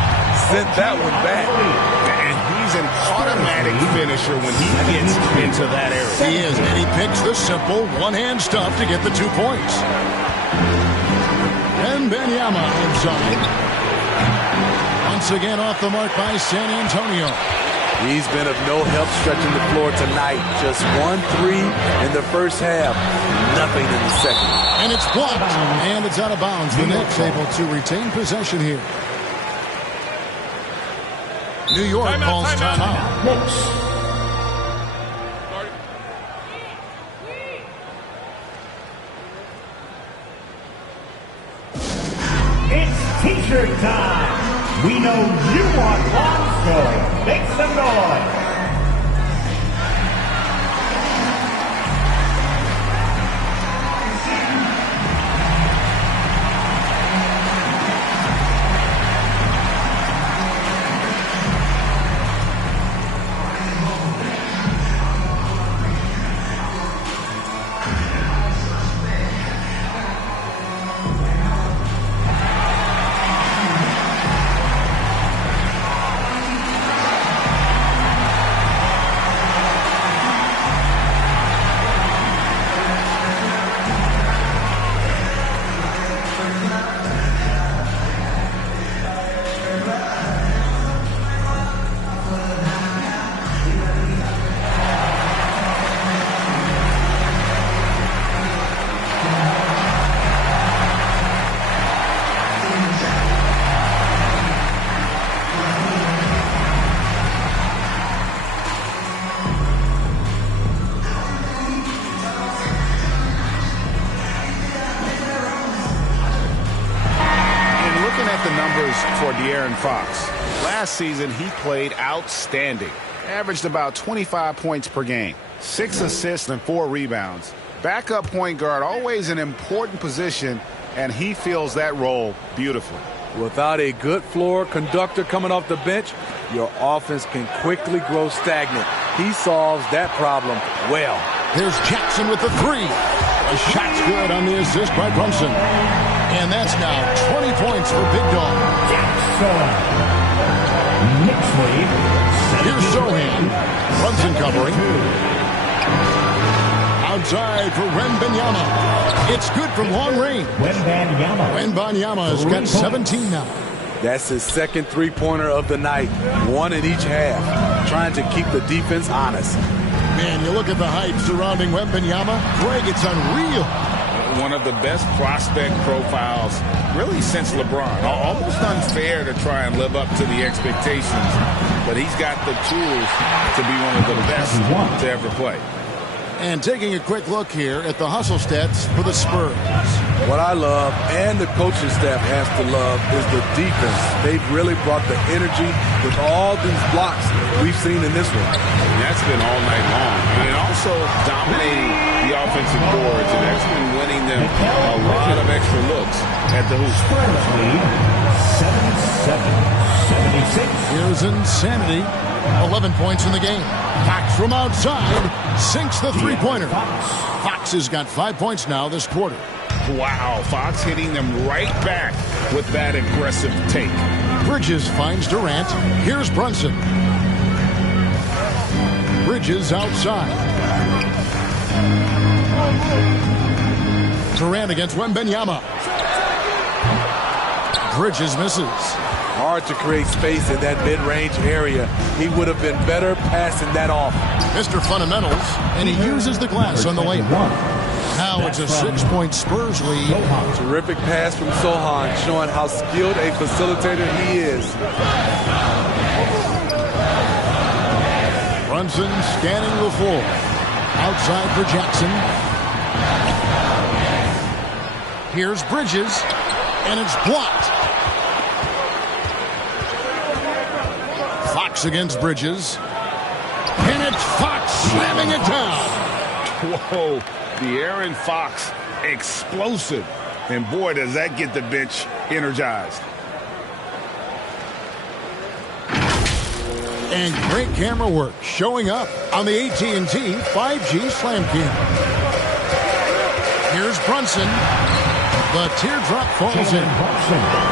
Sent that one back. And he's an automatic finisher when he gets into that area. He is, and he picks the simple one-hand stuff to get the 2 points. And Wembanyama inside. Once again off the mark by San Antonio. He's been of no help stretching the floor tonight. Just 1 3 in the first half. Nothing in the second. And it's blocked. And it's out of bounds. The Knicks able to retain possession here. New York calls timeout. It's T-shirt time. We know you want long story. Make some noise. Fox. Last season, he played outstanding. Averaged about 25 points per game, 6 assists and 4 rebounds. Backup point guard, always an important position, and he fills that role beautifully. Without a good floor conductor coming off the bench, your offense can quickly grow stagnant. He solves that problem well. Here's Jackson with the three. A shot's good on the assist by Brunson. And that's now 20 points for Big Dog. Jackson. Knicks lead. Here's Sohan. Brunson covering. Outside for Wembanyama. It's good from long range. Wembanyama has got 17 now. That's his second three-pointer of the night. One in each half. Trying to keep the defense honest. Man, you look at the hype surrounding Wembanyama. Greg, it's unreal. One of the best prospect profiles really since LeBron. Almost unfair to try and live up to the expectations, but he's got the tools to be one of the best to ever play. And taking a quick look here at the hustle stats for the Spurs. What I love, and the coaching staff has to love, is the defense. They've really brought the energy with all these blocks we've seen in this one. And that's been all night long. And also dominating the offensive boards, and that's been winning them a lot of extra looks at the hoop. Spurs lead 77-76. Here's Insanity. 11 points in the game. Fox from outside sinks the three-pointer. Fox has got 5 points now this quarter. Wow, Fox hitting them right back with that aggressive take. Bridges finds Durant. Here's Brunson. Bridges outside. Durant against Wembanyama. Bridges misses. Hard to create space in that mid-range area. He would have been better passing that off. Mr. Fundamentals, and he uses the glass on the layup. Now it's a 6-point Spurs lead. Terrific pass from Sohan, showing how skilled a facilitator he is. Brunson scanning the floor. Outside for Jackson. Here's Bridges, and it's blocked. Fox against Bridges. And it's Fox slamming it down. Whoa, the Aaron Fox explosive. And boy, does that get the bench energized. And great camera work showing up on the AT&T 5G Slam Cam. Here's Brunson. The teardrop falls in.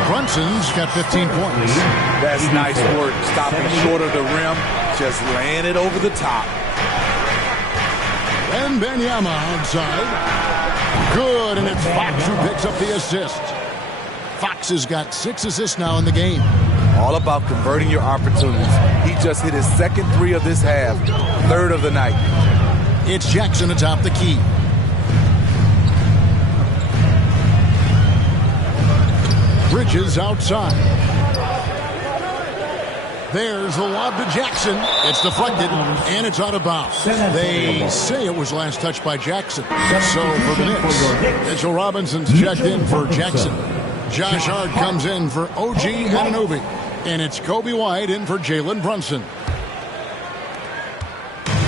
Brunson's got 15 points. That's nice work. Stopping short of the rim. Just laying it over the top. And Wembanyama outside. Good, and it's Fox who picks up the assist. Fox has got 6 assists now in the game. All about converting your opportunities. He just hit his second three of this half. Third of the night. It's Jackson atop the key. Bridges outside. There's the lob to Jackson. It's deflected, and it's out of bounds. They say it was last touched by Jackson. So for the Knicks, Mitchell Robinson's checked in for Jackson. Josh Hart comes in for OG Anunoby. And it's Kobe White in for Jalen Brunson.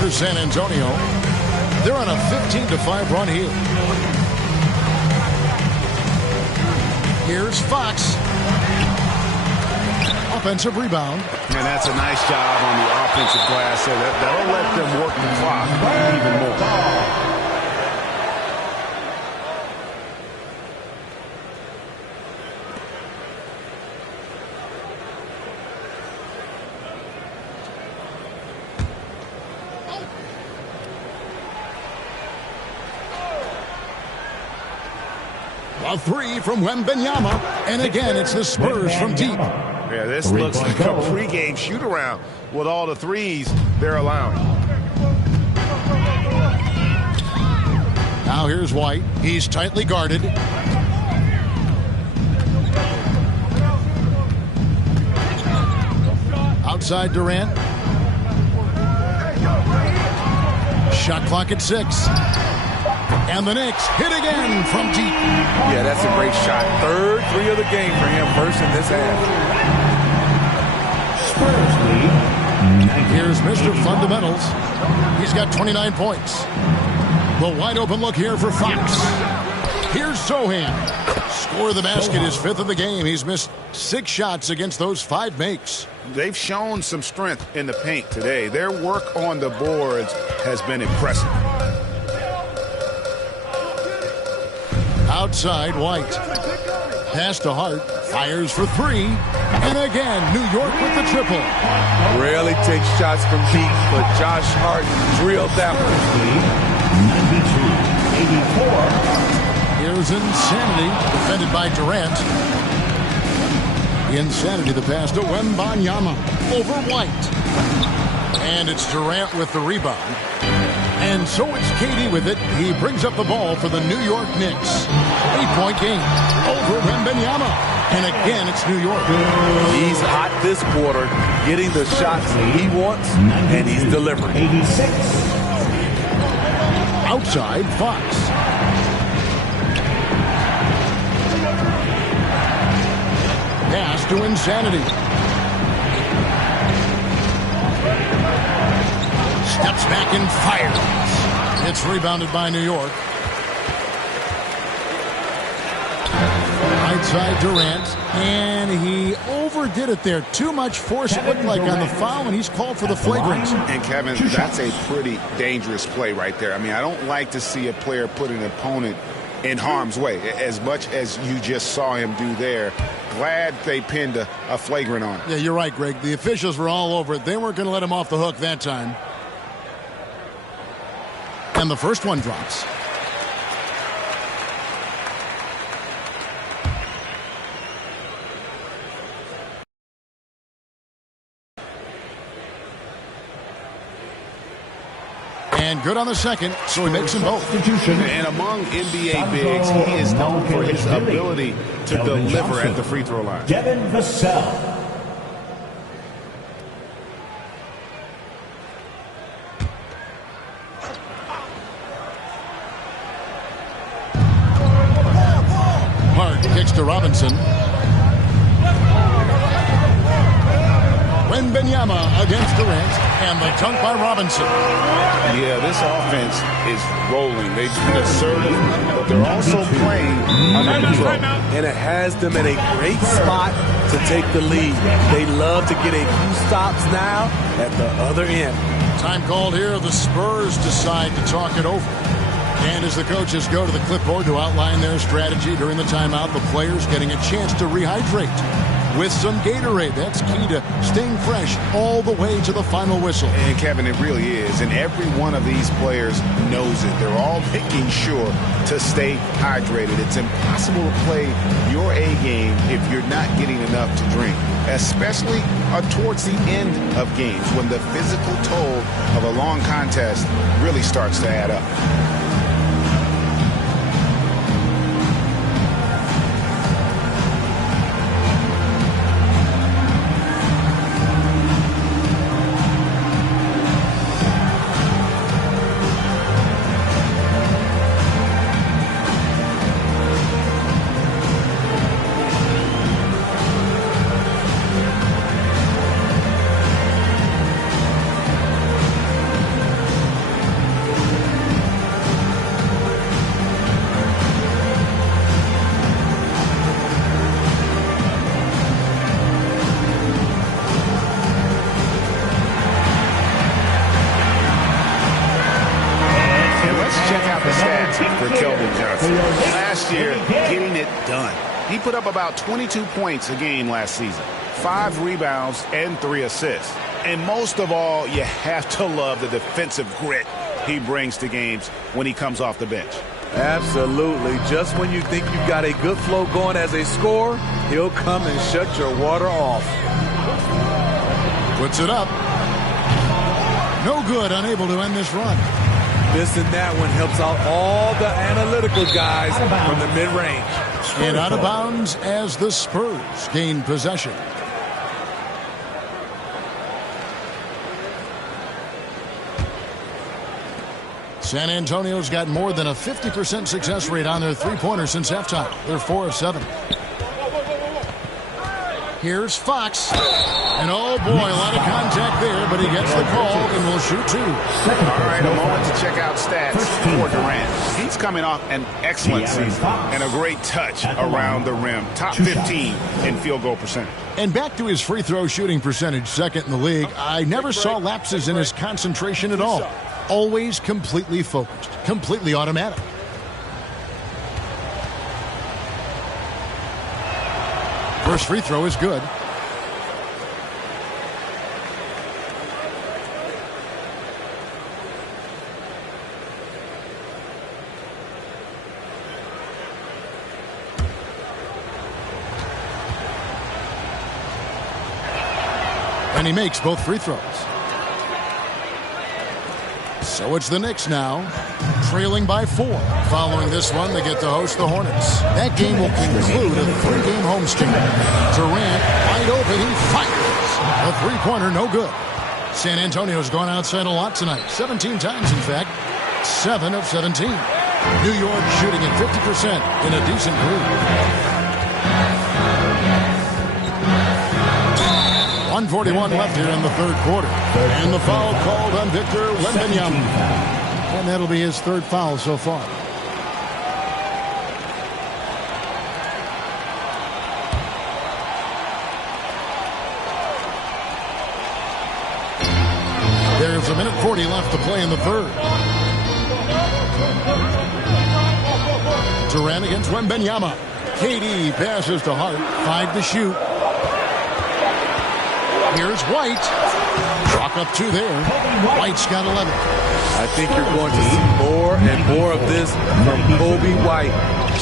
For San Antonio, they're on a 15-5 run here. Here's Fox. Offensive rebound. And that's a nice job on the offensive glass, so that'll let them work the clock even more. A three from Wembanyama, and again it's the Spurs from deep. Yeah, this looks like a pregame shoot-around with all the threes they're allowing. Now here's White. He's tightly guarded. Outside Durant. Shot clock at 6. And the Knicks hit again from deep. Yeah, that's a great shot. Third three of the game for him, first in this half. Spurs lead. Here's Mr. Fundamentals. He's got 29 points. The wide open look here for Fox. Here's Sohan. Score of the basket is 5th of the game. He's missed 6 shots against those 5 makes. They've shown some strength in the paint today. Their work on the boards has been impressive. Outside, White. Pass to Hart. Fires for 3. And again, New York with the triple. Rarely takes shots from deep, but Josh Hart drilled that one. 92-84. Here's Insanity, defended by Durant. Insanity, the pass to Wembanyama. Over White. And it's Durant with the rebound. And so it's KD with it. He brings up the ball for the New York Knicks. 8-point game over Wembanyama. And again, it's New York. He's hot this quarter, getting the shots he wants, and he's delivering. 86. Outside, Fox. Pass to Insanity. Steps back and fires. It's rebounded by New York. Right side Durant, and he overdid it there. Too much force, it looked like, on the foul, and he's called for the flagrant. And Kevin, that's a pretty dangerous play right there. I mean, I don't like to see a player put an opponent in harm's way, as much as you just saw him do there. Glad they pinned a flagrant on him. Yeah, you're right, Greg. The officials were all over it. They weren't going to let him off the hook that time. And the first one drops. And good on the second, so he makes them both. And among NBA bigs, he is known for his ability to deliver at the free throw line. Devin Vassell. Hart kicks to Robinson. Wembanyama against Durant, and the dunk by Robinson. Yeah, this offense is rolling. They've been assertive, but they're also playing under control. And it has them in a great spot to take the lead. They love to get a few stops now at the other end. Time called here. The Spurs decide to talk it over. And as the coaches go to the clipboard to outline their strategy during the timeout, the players getting a chance to rehydrate with some Gatorade. That's key to staying fresh all the way to the final whistle. And Kevin, it really is. And every one of these players knows it. They're all making sure to stay hydrated. It's impossible to play your A game if you're not getting enough to drink, especially towards the end of games when the physical toll of a long contest really starts to add up. Last year, getting it done. He put up about 22 points a game last season, 5 rebounds and 3 assists. And most of all, you have to love the defensive grit he brings to games when he comes off the bench. Absolutely. Just when you think you've got a good flow going as a scorer, he'll come and shut your water off. Puts it up. No good, unable to end this run. Missing that one helps out all the analytical guys from the mid-range. And out of bounds as the Spurs gain possession. San Antonio's got more than a 50% success rate on their three-pointers since halftime. They're 4 of 7. Here's Fox. And oh boy, a lot of contact there, but he gets the call and will shoot 2. All right, a moment to check out stats for Durant. He's coming off an excellent season and a great touch around the rim. Top 15 in field goal percentage. And back to his free throw shooting percentage, second in the league. I never saw lapses in his concentration at all. Always completely focused, completely automatic. First free throw is good. And he makes both free throws. So it's the Knicks now, trailing by 4. Following this one, they get to host the Hornets. That game will conclude a 3-game homestand. Durant, wide open, he fires. A three-pointer, no good. San Antonio's gone outside a lot tonight. 17 times, in fact. 7 of 17. New York shooting at 50% in a decent group. 1:41 left here in the third quarter. And the foul called on Victor Wembanyama. And that'll be his third foul so far. There's a minute 40 left to play in the third. Durant against Wembanyama. KD passes to Hart. 5 to shoot. Here's White. Chalk up 2 there. White's got 11. I think you're going to see more and more of this from Kobe White,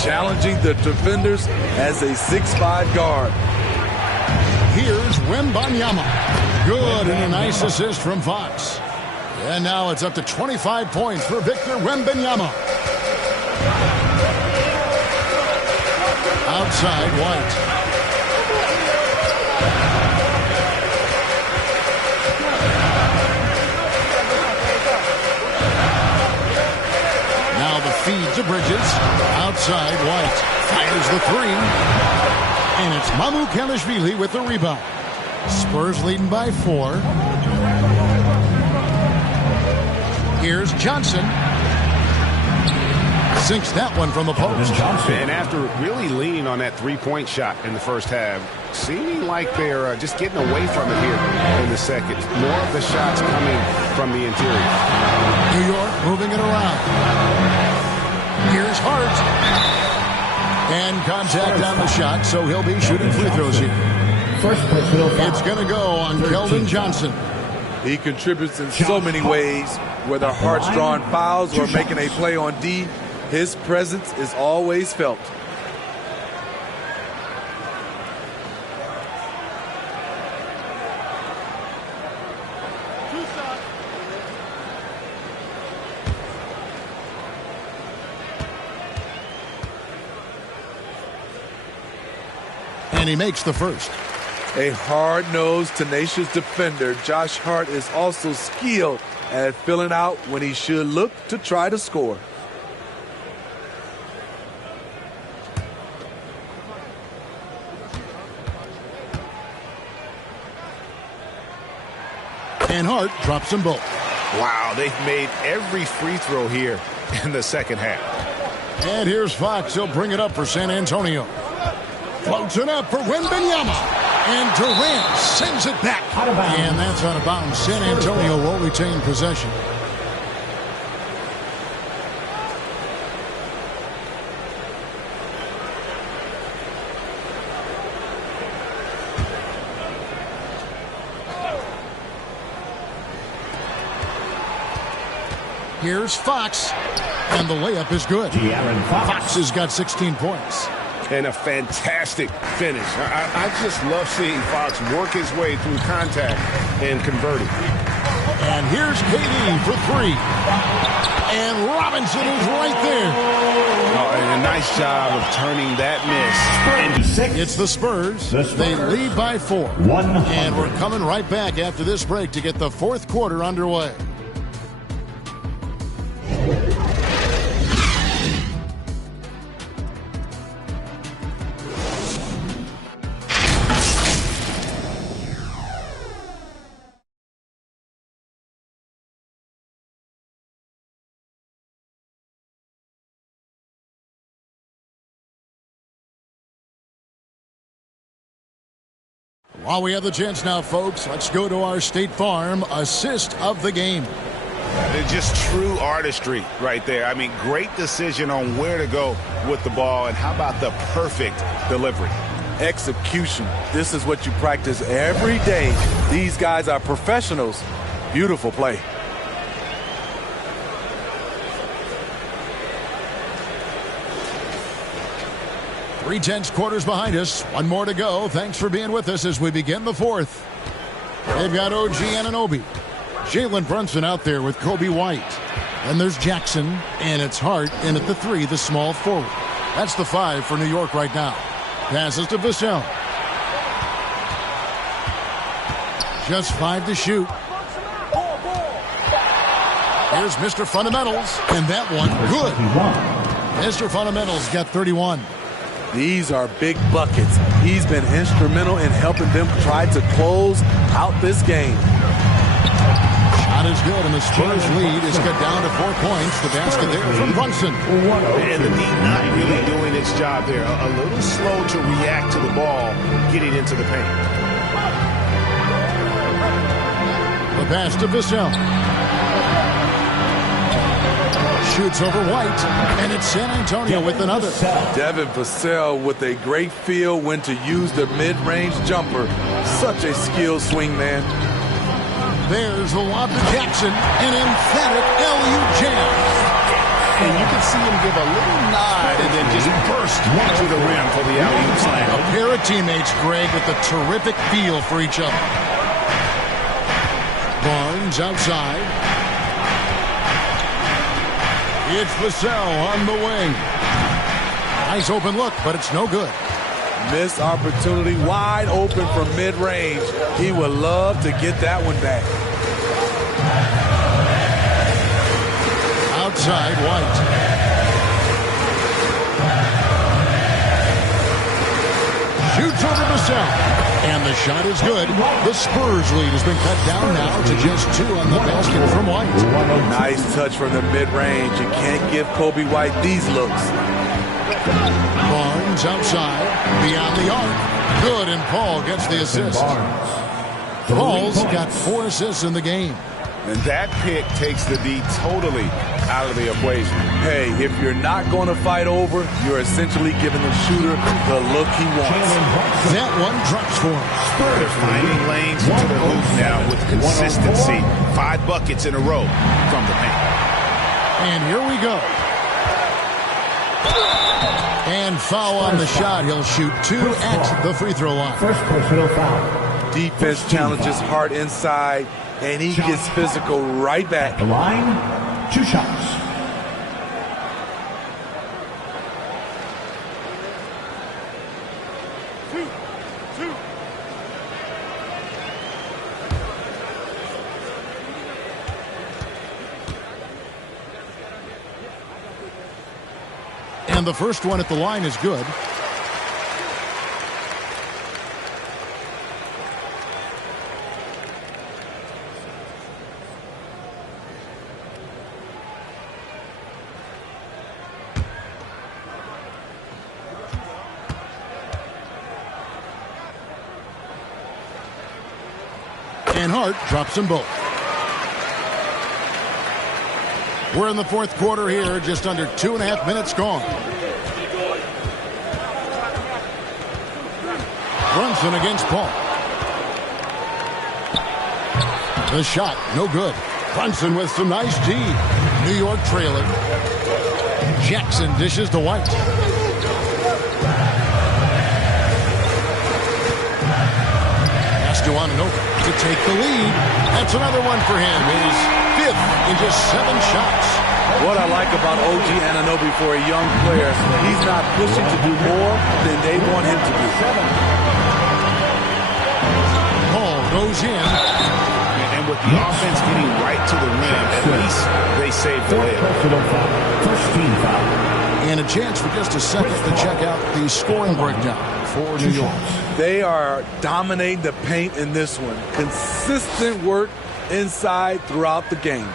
challenging the defenders as a 6'5" guard. Here's Wembanyama. Good, and a nice assist from Fox. And now it's up to 25 points for Victor Wembanyama. Outside, White. Feed to Bridges. Outside, White fires the 3. And it's Mamukelashvili with the rebound. Spurs leading by 4. Here's Johnson. Sinks that one from the post. And after really leaning on that three-point shot in the first half, seeming like they're just getting away from it here in the second. More of the shots coming from the interior. New York moving it around. Here's Hart. And contact on the shot, so he'll be shooting free throws here. It's going to go on Keldon Johnson. He contributes in so many ways, whether Hart's drawing fouls or making a play on D. His presence is always felt. And he makes the first. A hard-nosed, tenacious defender, Josh Hart is also skilled at filling out when he should look to try to score. And Hart drops them both. Wow, they've made every free throw here in the second half. And here's Fox. He'll bring it up for San Antonio. Floats it up for Wembanyama. And Durant sends it back. And that's out of bounds. San Antonio will retain possession. Here's Fox. And the layup is good. Fox has got 16 points. And a fantastic finish. I just love seeing Fox work his way through contact and converting. And here's KD for 3. And Robinson is right there. Oh, and a nice job of turning that miss. It's the Spurs. They lead by 4. And we're coming right back after this break to get the fourth quarter underway. While we have the chance now, folks, let's go to our State Farm assist of the game. It's just true artistry right there. I mean, great decision on where to go with the ball, and how about the perfect delivery? Execution. This is what you practice every day. These guys are professionals. Beautiful play. Three-tenths quarters behind us. One more to go. Thanks for being with us as we begin the fourth. They've got OG Anunoby. Jalen Brunson out there with Kobe White. And there's Jackson, and it's Hart in at the 3, the small forward. That's the 5 for New York right now. Passes to Vassell. Just 5 to shoot. Here's Mr. Fundamentals, and that one good. Mr. Fundamentals got 31. These are big buckets. He's been instrumental in helping them try to close out this game. Shot is good, and the Spurs lead is cut down to 4 points. The basket there from Brunson. And the D not really doing its job there. A little slow to react to the ball getting into the paint. The pass to Vassell. Shoots over White, and it's San Antonio with another. Devin Vassell with a great feel when to use the mid-range jumper. Such a skilled swing man. There's the lob to Jackson, an emphatic LU jam. And you can see him give a little nod and then just burst to the rim for the alley-oop slam. A pair of teammates, Greg, with a terrific feel for each other. Barnes outside. It's Vassell on the wing. Nice open look, but it's no good. Missed opportunity, wide open from mid-range. He would love to get that one back. Outside, White. Shoots over Vassell. And the shot is good. The Spurs lead has been cut down now to just 2 on the basket from White. Nice touch from the mid-range. You can't give Kobe White these looks. Barnes outside, beyond the arc. Good, and Paul gets the assist. Paul's got 4 assists in the game. And that pick takes the D totally out of the equation. Hey, if you're not going to fight over, you're essentially giving the shooter the look he wants. That one drops for him. They're finding lanes into the hoop now with consistency. 5 buckets in a row from the paint. And here we go. And foul on the shot. He'll shoot 2 at the free throw line. First personal foul. Defense challenges Hart inside, and he gets physical right back. The line, 2 shots. And the first one at the line is good. And Hart drops them both. We're in the fourth quarter here, just under 2.5 minutes gone. Brunson against Paul. The shot, no good. Brunson with some nice D. New York trailing. Jackson dishes to White. Pass to Anunoby to take the lead. That's another one for him. His 5th in just 7 shots. What I like about OG Anunoby for a young player, he's not pushing to do more than they want him to do. Paul goes in. And with the offense getting right to the rim, at least they save the layup. First team foul. And a chance for just a second to check out the scoring breakdown for New York. They are dominating the paint in this one. Consistent work inside throughout the game.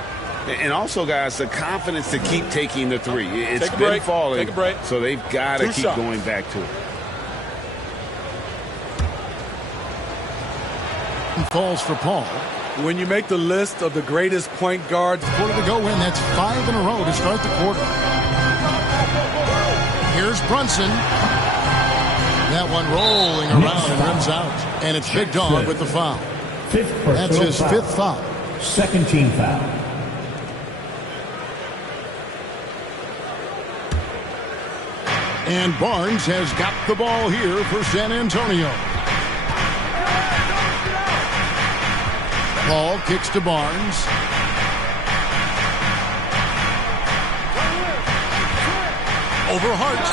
And also, guys, the confidence to keep taking the 3. It's Take a been break. falling, Take a break. so they've got to keep going back to it. Falls for Paul. When you make the list of the greatest point guards, quarter to go in. That's 5 in a row to start the quarter. Here's Brunson. That one rolling around and rims out. And it's Big Dog with the foul. That's his 5th foul. Second team foul. And Barnes has got the ball here for San Antonio. Ball kicks to Barnes. Over Hart.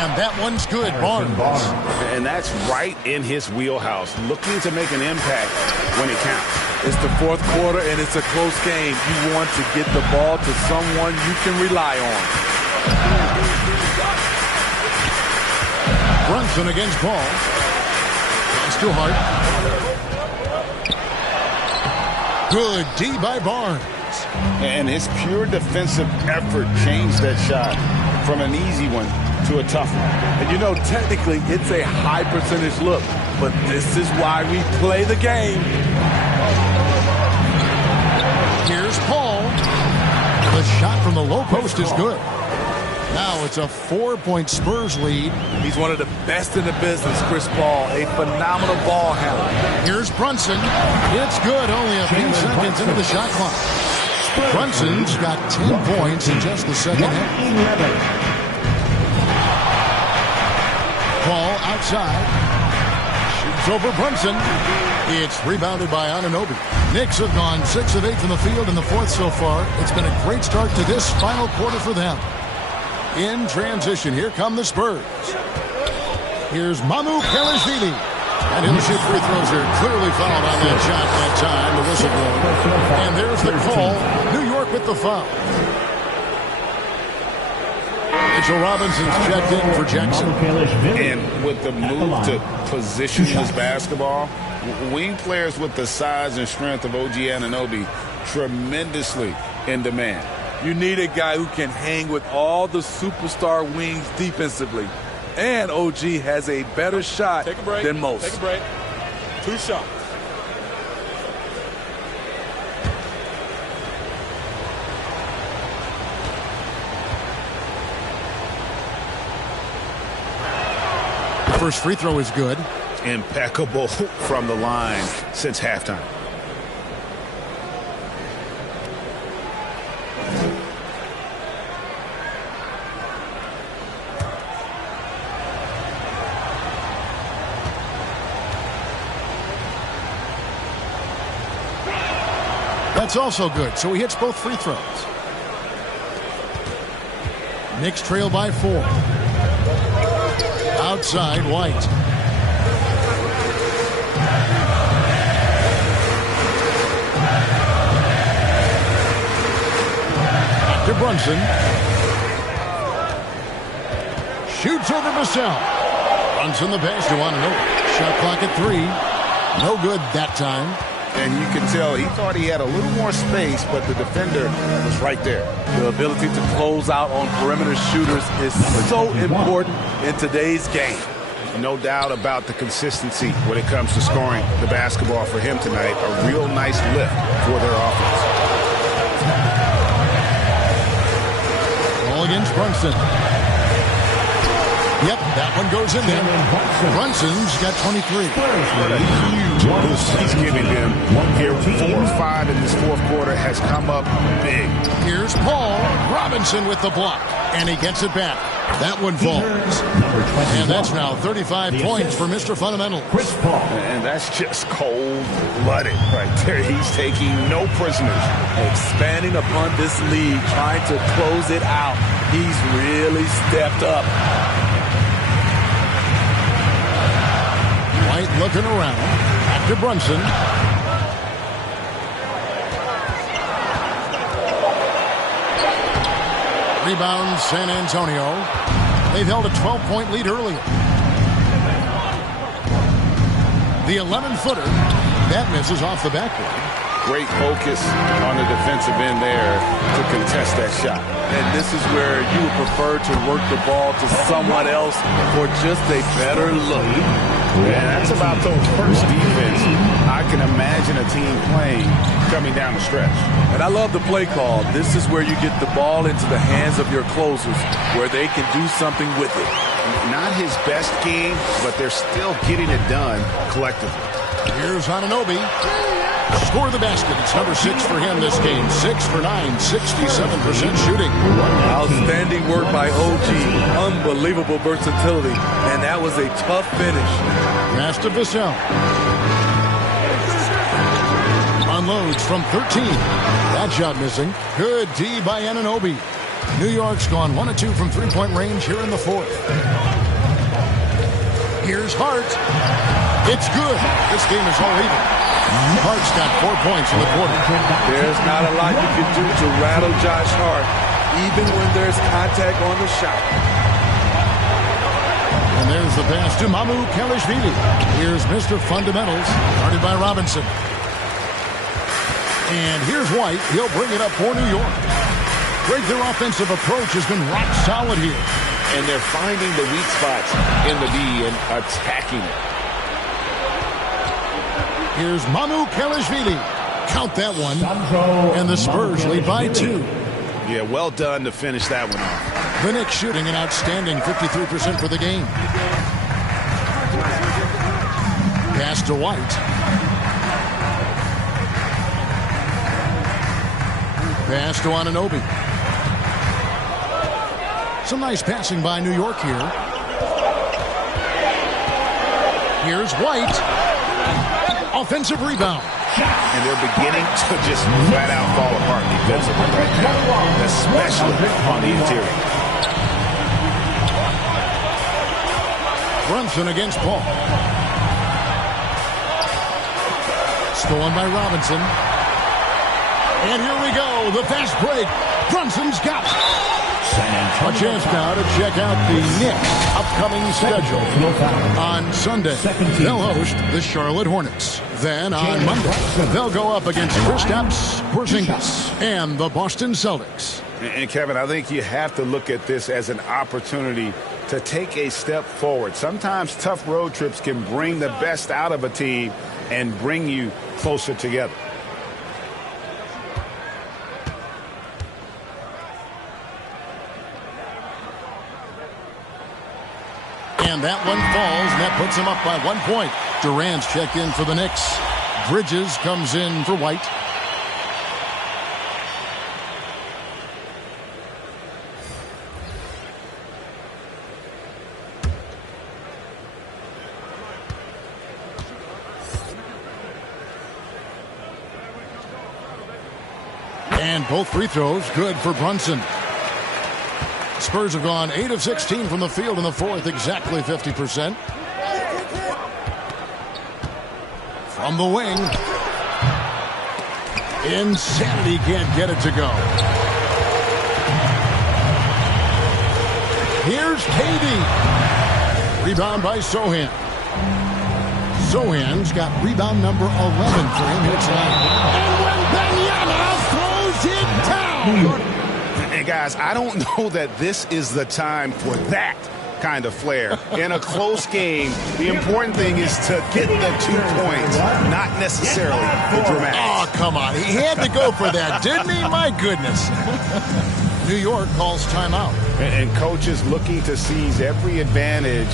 And that one's good, Barnes. And that's right in his wheelhouse, looking to make an impact when it counts. It's the 4th quarter, and it's a close game. You want to get the ball to someone you can rely on. Brunson against Paul. Pass to Hart. Good D by Barnes. And his pure defensive effort changed that shot from an easy one to a tough one. And you know, technically, it's a high percentage look, but this is why we play the game. Here's Paul. The shot from the low post is good. Now it's a 4-point Spurs lead. He's one of the best in the business, Chris Paul, a phenomenal ball handler. Here's Brunson. It's good, only a few seconds into the shot clock. Brunson's got 10 points in just the second half. Paul outside. Shoots over Brunson. It's rebounded by Anunoby. Knicks have gone 6 of 8 from the field in the 4th so far. It's been a great start to this final quarter for them. In transition, here come the Spurs. Here's Mamu Kelishvili. And he'll shoot free throws here. Clearly fouled on that shot that time, the whistle blown. And there's the call. New York with the foul. Mitchell Robinson's checked in for Jackson. And with the move to position his basketball, wing players with the size and strength of OG Anunoby tremendously in demand. You need a guy who can hang with all the superstar wings defensively. And OG has a better shot than most. Take a break. 2 shots. The first free throw is good. Impeccable from the line since halftime. That's also good, so he hits both free throws. Knicks trail by 4. Outside, White. Back to Brunson. Shoots over Vassell. Brunson the pass to Anunoby. Shot clock at 3. No good that time. And you can tell he thought he had a little more space, but the defender was right there. The ability to close out on perimeter shooters is so important in today's game. No doubt about the consistency when it comes to scoring the basketball for him tonight. A real nice lift for their offense. Ball against Brunson. Yep, that one goes in there. Brunson's got 23. Huge boost he's giving them here. 4 or 5 in this 4th quarter has come up big. Here's Paul Robinson with the block, and he gets it back. That one falls. And that's now 35 points for Mr. Fundamental. And that's just cold-blooded right there. He's taking no prisoners. Expanding upon this lead, trying to close it out. He's really stepped up. White looking around. Back to Brunson. Rebound San Antonio. They've held a 12-point lead earlier. The 11-footer. That misses off the backboard. Great focus on the defensive end there to contest that shot. And this is where you would prefer to work the ball to someone else for just a better look. Yeah, that's about the worst defense I can imagine a team playing coming down the stretch. And I love the play call. This is where you get the ball into the hands of your closers, where they can do something with it. Not his best game, but they're still getting it done collectively. Here's Anunoby. Score the basket. It's number 6 for him this game. 6 for 9, 67% shooting. Outstanding work by OG. Unbelievable versatility. And that was a tough finish. Pass to Vassell. Unloads from 13. That shot missing. Good D by Anunoby. New York's gone 1 of 2 from three-point range here in the fourth. Here's Hart. It's good. This game is all even. Hart's got 4 points in the quarter. There's not a lot you can do to rattle Josh Hart, even when there's contact on the shot. And there's the pass to Mamu Kelishvili. Here's Mr. Fundamentals, guarded by Robinson. And here's White. He'll bring it up for New York. Greg, their offensive approach has been rock solid here. And they're finding the weak spots in the D and attacking it. Here's Mamu Kelishvili. Count that one. And the Spurs lead by 2. Yeah, well done to finish that one off. The Knicks shooting an outstanding 53% for the game. Pass to White. Pass to Anunoby. Some nice passing by New York here. Here's White. Offensive rebound. And they're beginning to just flat out fall apart defensively right now, especially on the interior. Brunson against Paul. Stolen by Robinson. And here we go. The fast break. Brunson's got it. A chance now to check out the Knicks' upcoming schedule. On Sunday, they'll host the Charlotte Hornets. Then on Monday, they'll go up against Kristaps Porzingis and the Boston Celtics. And Kevin, I think you have to look at this as an opportunity to take a step forward. Sometimes tough road trips can bring the best out of a team and bring you closer together. And that one falls, and that puts him up by 1 point. Durant's checked in for the Knicks. Bridges comes in for White. And both free throws good for Brunson. Spurs have gone 8 of 16 from the field in the fourth, exactly 50%. From the wing. Insanity can't get it to go. Here's KD. Rebound by Sohan. Sohan's got rebound number 11 for him here tonight. And when Banyama throws it down. And guys, I don't know that this is the time for that kind of flair. In a close game, the important thing is to get the 2 points, not necessarily the dramatic. Oh, come on. He had to go for that, didn't he? My goodness. New York calls timeout. And coaches looking to seize every advantage,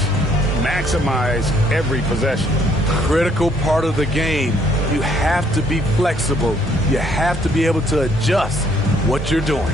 maximize every possession. Critical part of the game. You have to be flexible. You have to be able to adjust what you're doing.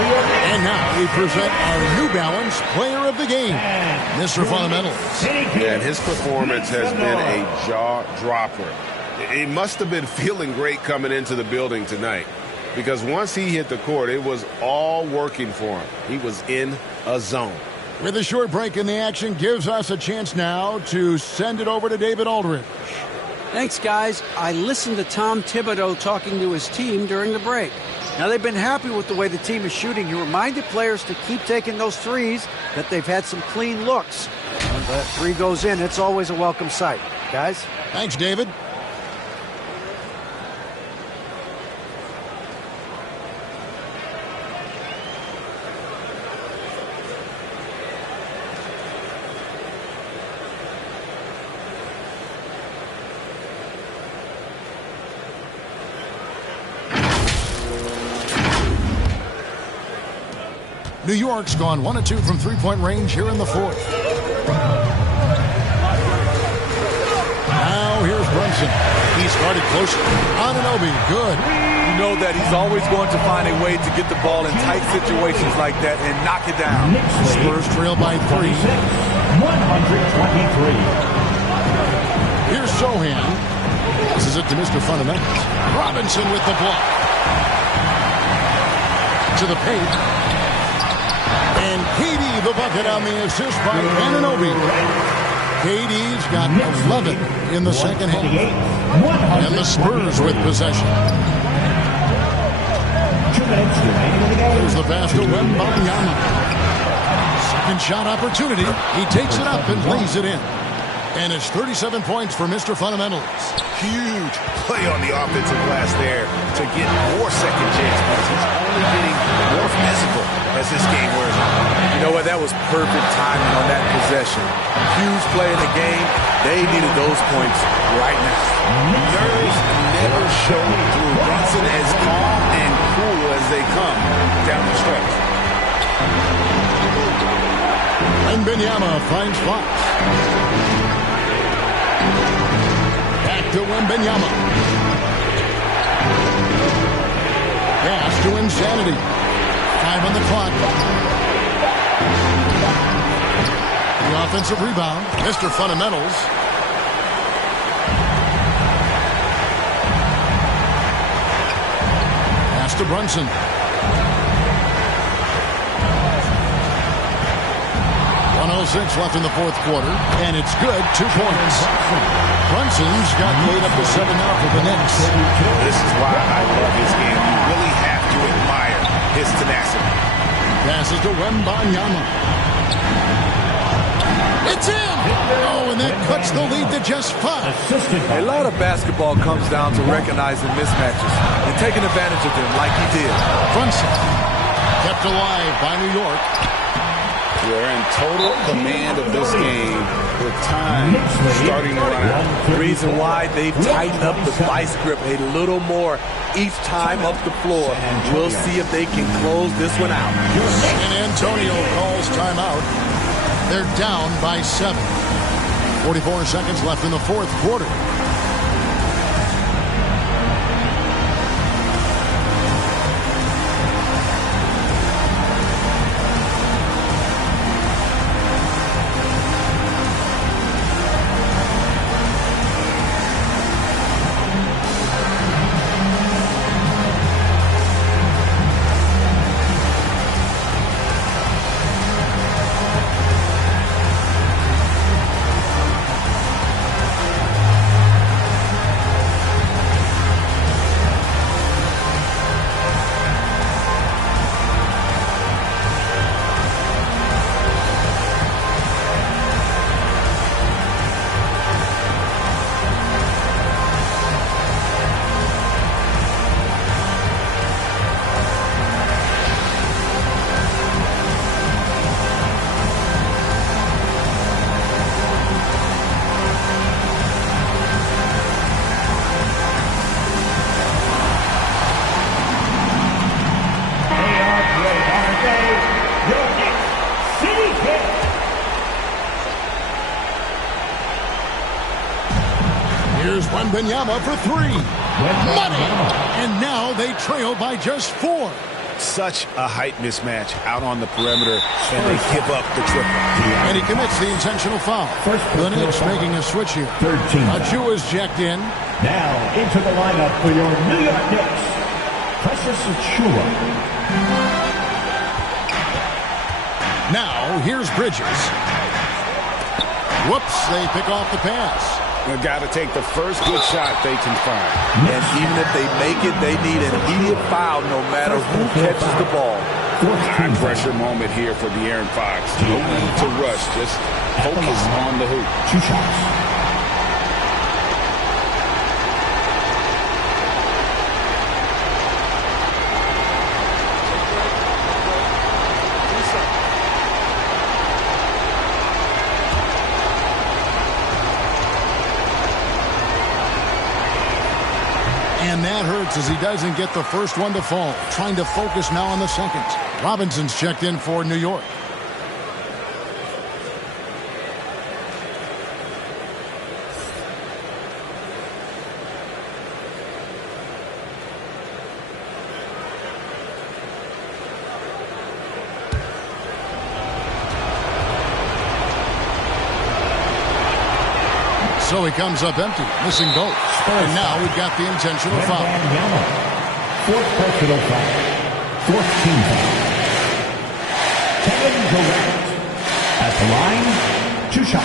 And now we present our New Balance Player of the Game, Mr. Fundamentals. And his performance has been a jaw-dropper. He must have been feeling great coming into the building tonight, because once he hit the court, it was all working for him. He was in a zone. With a short break in the action, gives us a chance now to send it over to David Aldridge. Thanks, guys. I listened to Tom Thibodeau talking to his team during the break. Now, they've been happy with the way the team is shooting. He reminded players to keep taking those threes, that they've had some clean looks. When that three goes in, it's always a welcome sight. Guys? Thanks, David. New York's gone 1 of 2 from three-point range here in the fourth. Now here's Brunson. He started closer. Anunoby, good. You know that he's always going to find a way to get the ball in tight situations like that and knock it down. Spurs trail by 3. 123. Here's Sohan. This is it to Mr. Fundamentals. Robinson with the block. To the paint. And KD the bucket on the assist by Anunoby. KD's got 11 in the second half. And the Spurs with possession. Here's the pass to Wembanyama. Second shot opportunity. He takes it up and lays it in. And it's 37 points for Mr. Fundamentals. Huge play on the offensive glass there to get more second chance points. He's only getting more physical as this game wears on. You know what? That was perfect timing on that possession. Huge play in the game. They needed those points right now. Nerves never show through. Brunson as calm and cool as they come down the stretch. And Wembanyama finds Fox. Back to Wembanyama. Pass to Insanity. 5 on the clock. The offensive rebound. Mr. Fundamentals. Pass to Brunson. 1:06 left in the fourth quarter, and it's good. 2 points. Brunson's got laid up to 7 now for the Knicks. This is why I love his game. You really have to admire his tenacity. Passes to Wembanyama. It's in! Oh, and that cuts the lead to just 5. A lot of basketball comes down to recognizing mismatches and taking advantage of them like he did. Brunson kept alive by New York. We're in total command of this game with time starting to run out. The reason why they've tightened up the vice grip a little more each time up the floor. We'll see if they can close this one out. And Antonio calls timeout. They're down by 7. 44 seconds left in the fourth quarter. Here's Wembanyama for 3. Money! And now they trail by just 4. Such a height mismatch out on the perimeter, and they give up the triple. And he commits the intentional foul. The Knicks making a switch here. Achiuwa's jacked in. Now into the lineup for your New York Knicks, Precious Achiuwa. Now here's Bridges. Whoops, they pick off the pass. They've got to take the first good shot they can find. And even if they make it, they need an immediate foul no matter who catches the ball. High pressure moment here for De'Aaron Fox. No need to rush, just focus on the hoop. 2 shots. And that hurts as he doesn't get the first one to fall. Trying to focus now on the second. Robinson's checked in for New York. So he comes up empty, missing both. And now we've got the intentional foul. Fourth personal foul. 14th foul. Kevin Durant at the line. 2 shots.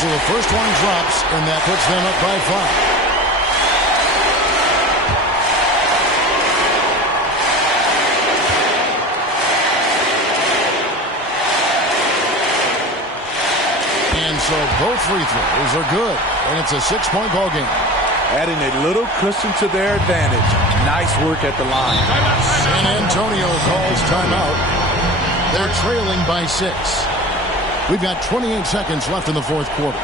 So the first one drops, and that puts them up by 5. So both free throws are good, and it's a 6-point ball game. Adding a little cushion to their advantage. Nice work at the line. San Antonio calls timeout. They're trailing by 6. We've got 28 seconds left in the fourth quarter.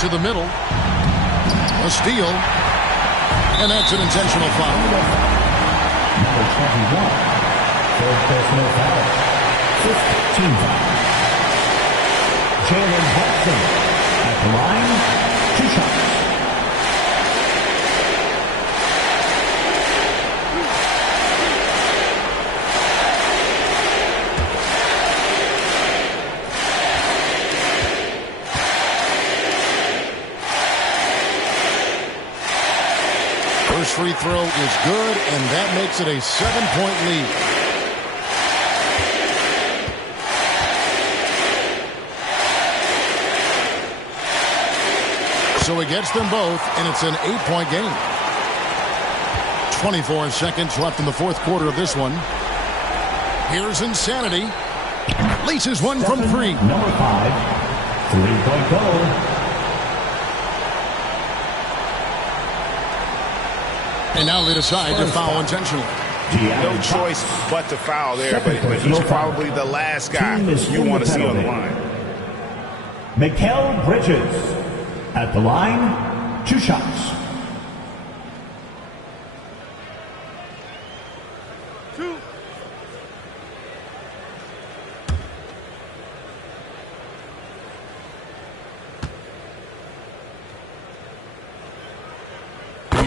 To the middle. A steal. And that's an intentional foul. Number 21. Third personal foul. 15th team foul. Jalen Hudson at the line. 2 shots. First free throw is good, and that makes it a 7-point lead. So he gets them both, and it's an 8-point game. 24 seconds left in the fourth quarter of this one. Here's Insanity. Leases one from 3. Number 5. 3-point goal. And now they decide to foul intentionally. No choice but to foul there, but he's probably the last guy you want to see on the line. Mikal Bridges. At the line, 2 shots.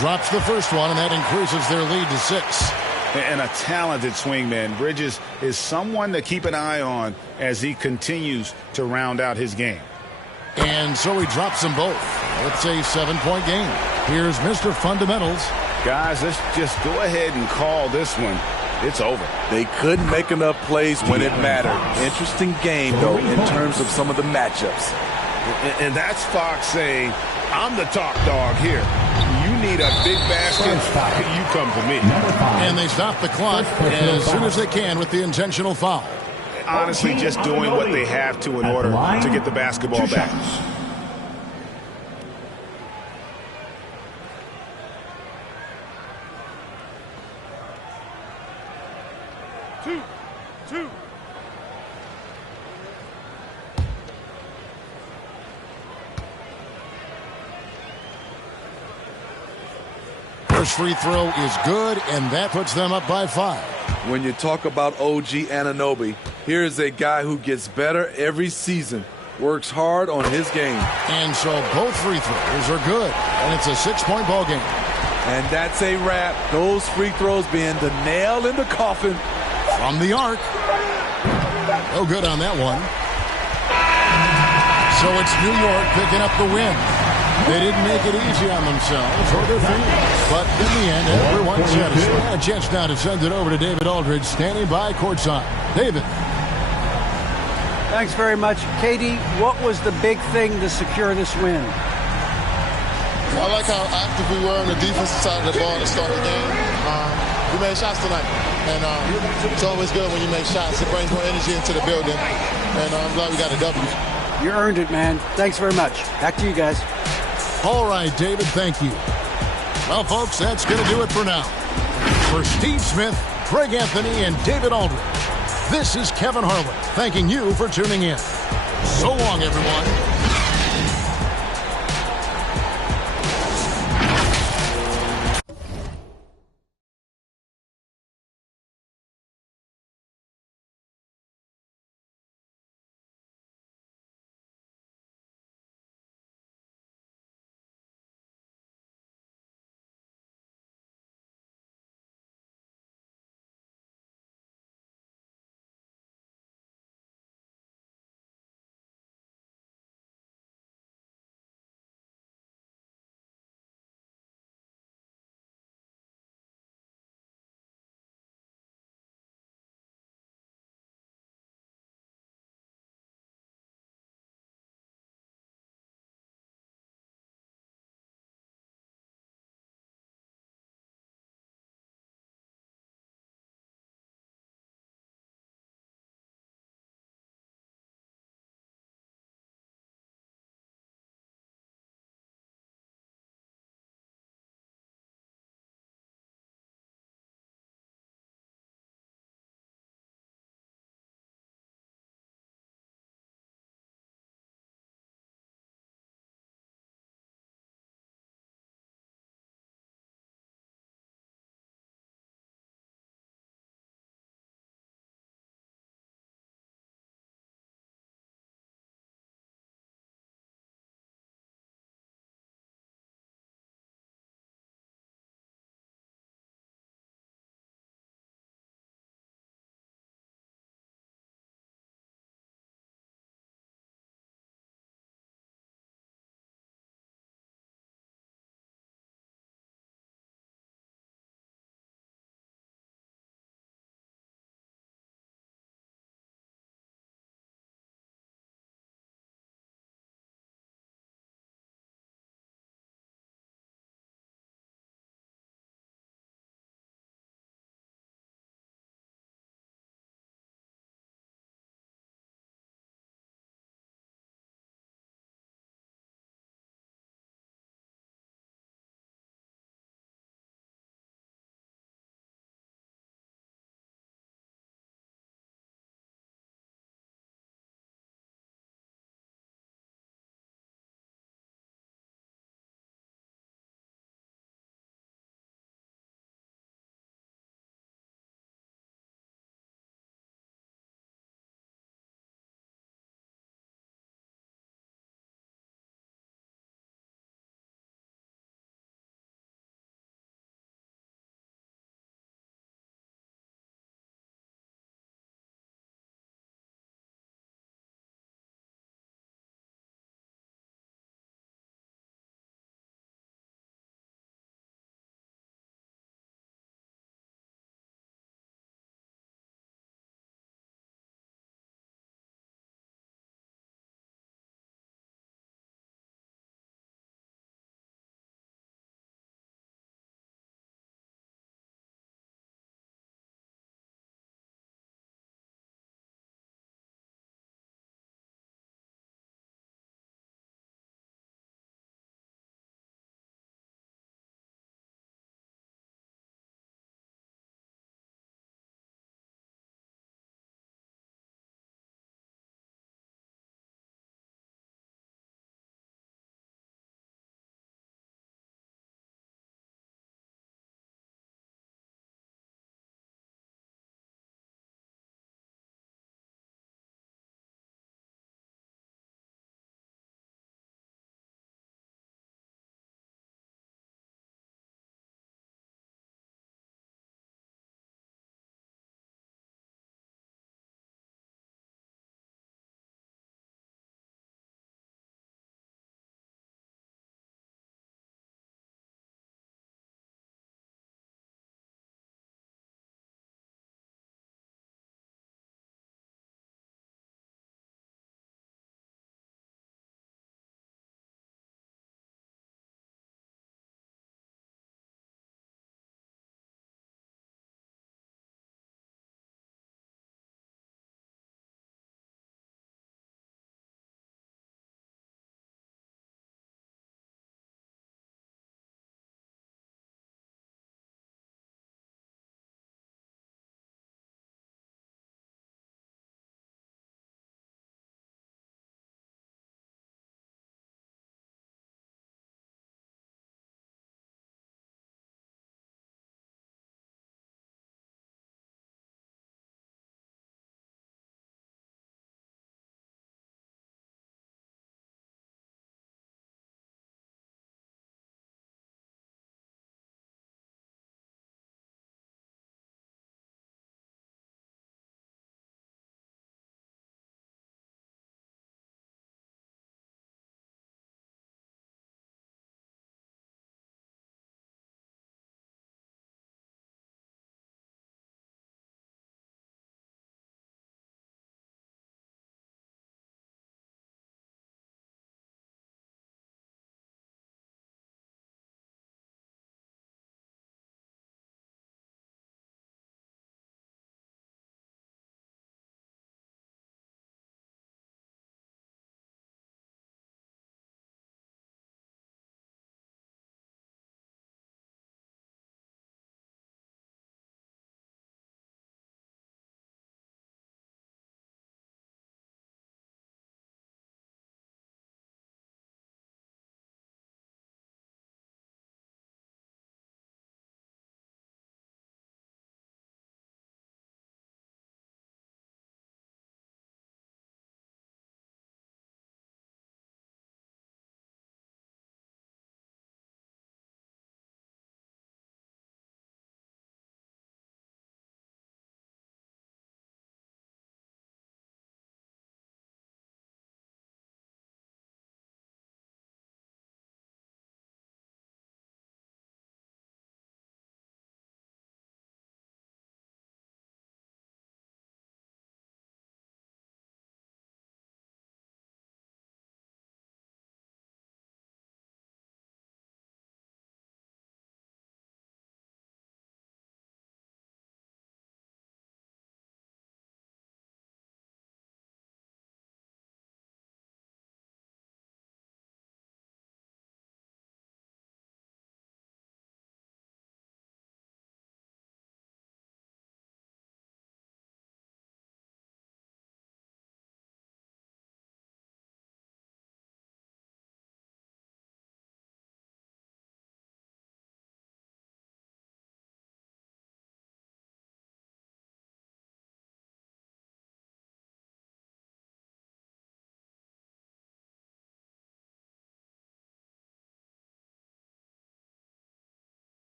Drops the first one, and that increases their lead to 6. And a talented swingman. Bridges is someone to keep an eye on as he continues to round out his game. And so he drops them both. It's a 7-point game. Here's Mr. Fundamentals. Guys, let's just go ahead and call this one. It's over. They couldn't make enough plays when it mattered. Interesting game, though, in terms of some of the matchups. And that's Fox saying, I'm the top dog here. You need a big basket, you come to me. And they stop the clock as soon as they can with the intentional foul. Honestly, just doing what they have to in order to get the basketball back. Two. First free throw is good, and that puts them up by 5. When you talk about OG Anunoby, here's a guy who gets better every season, works hard on his game. And so both free throws are good, and it's a 6-point ball game. And that's a wrap. Those free throws being the nail in the coffin. From the arc. No good on that one. So it's New York picking up the win. They didn't make it easy on themselves or their feet. But in the end, everyone's satisfied. A chance now to send it over to David Aldridge, standing by courtside. David. Thanks very much. Katie, what was the big thing to secure this win? I like how active we were on the defensive side of the ball to start the game. We made shots tonight, and it's always good when you make shots. It brings more energy into the building, and I'm glad we got a W. You earned it, man. Thanks very much. Back to you guys. All right, David, thank you. Well, folks, that's going to do it for now. For Steve Smith, Greg Anthony, and David Aldridge, this is Kevin Harlan thanking you for tuning in. So long, everyone.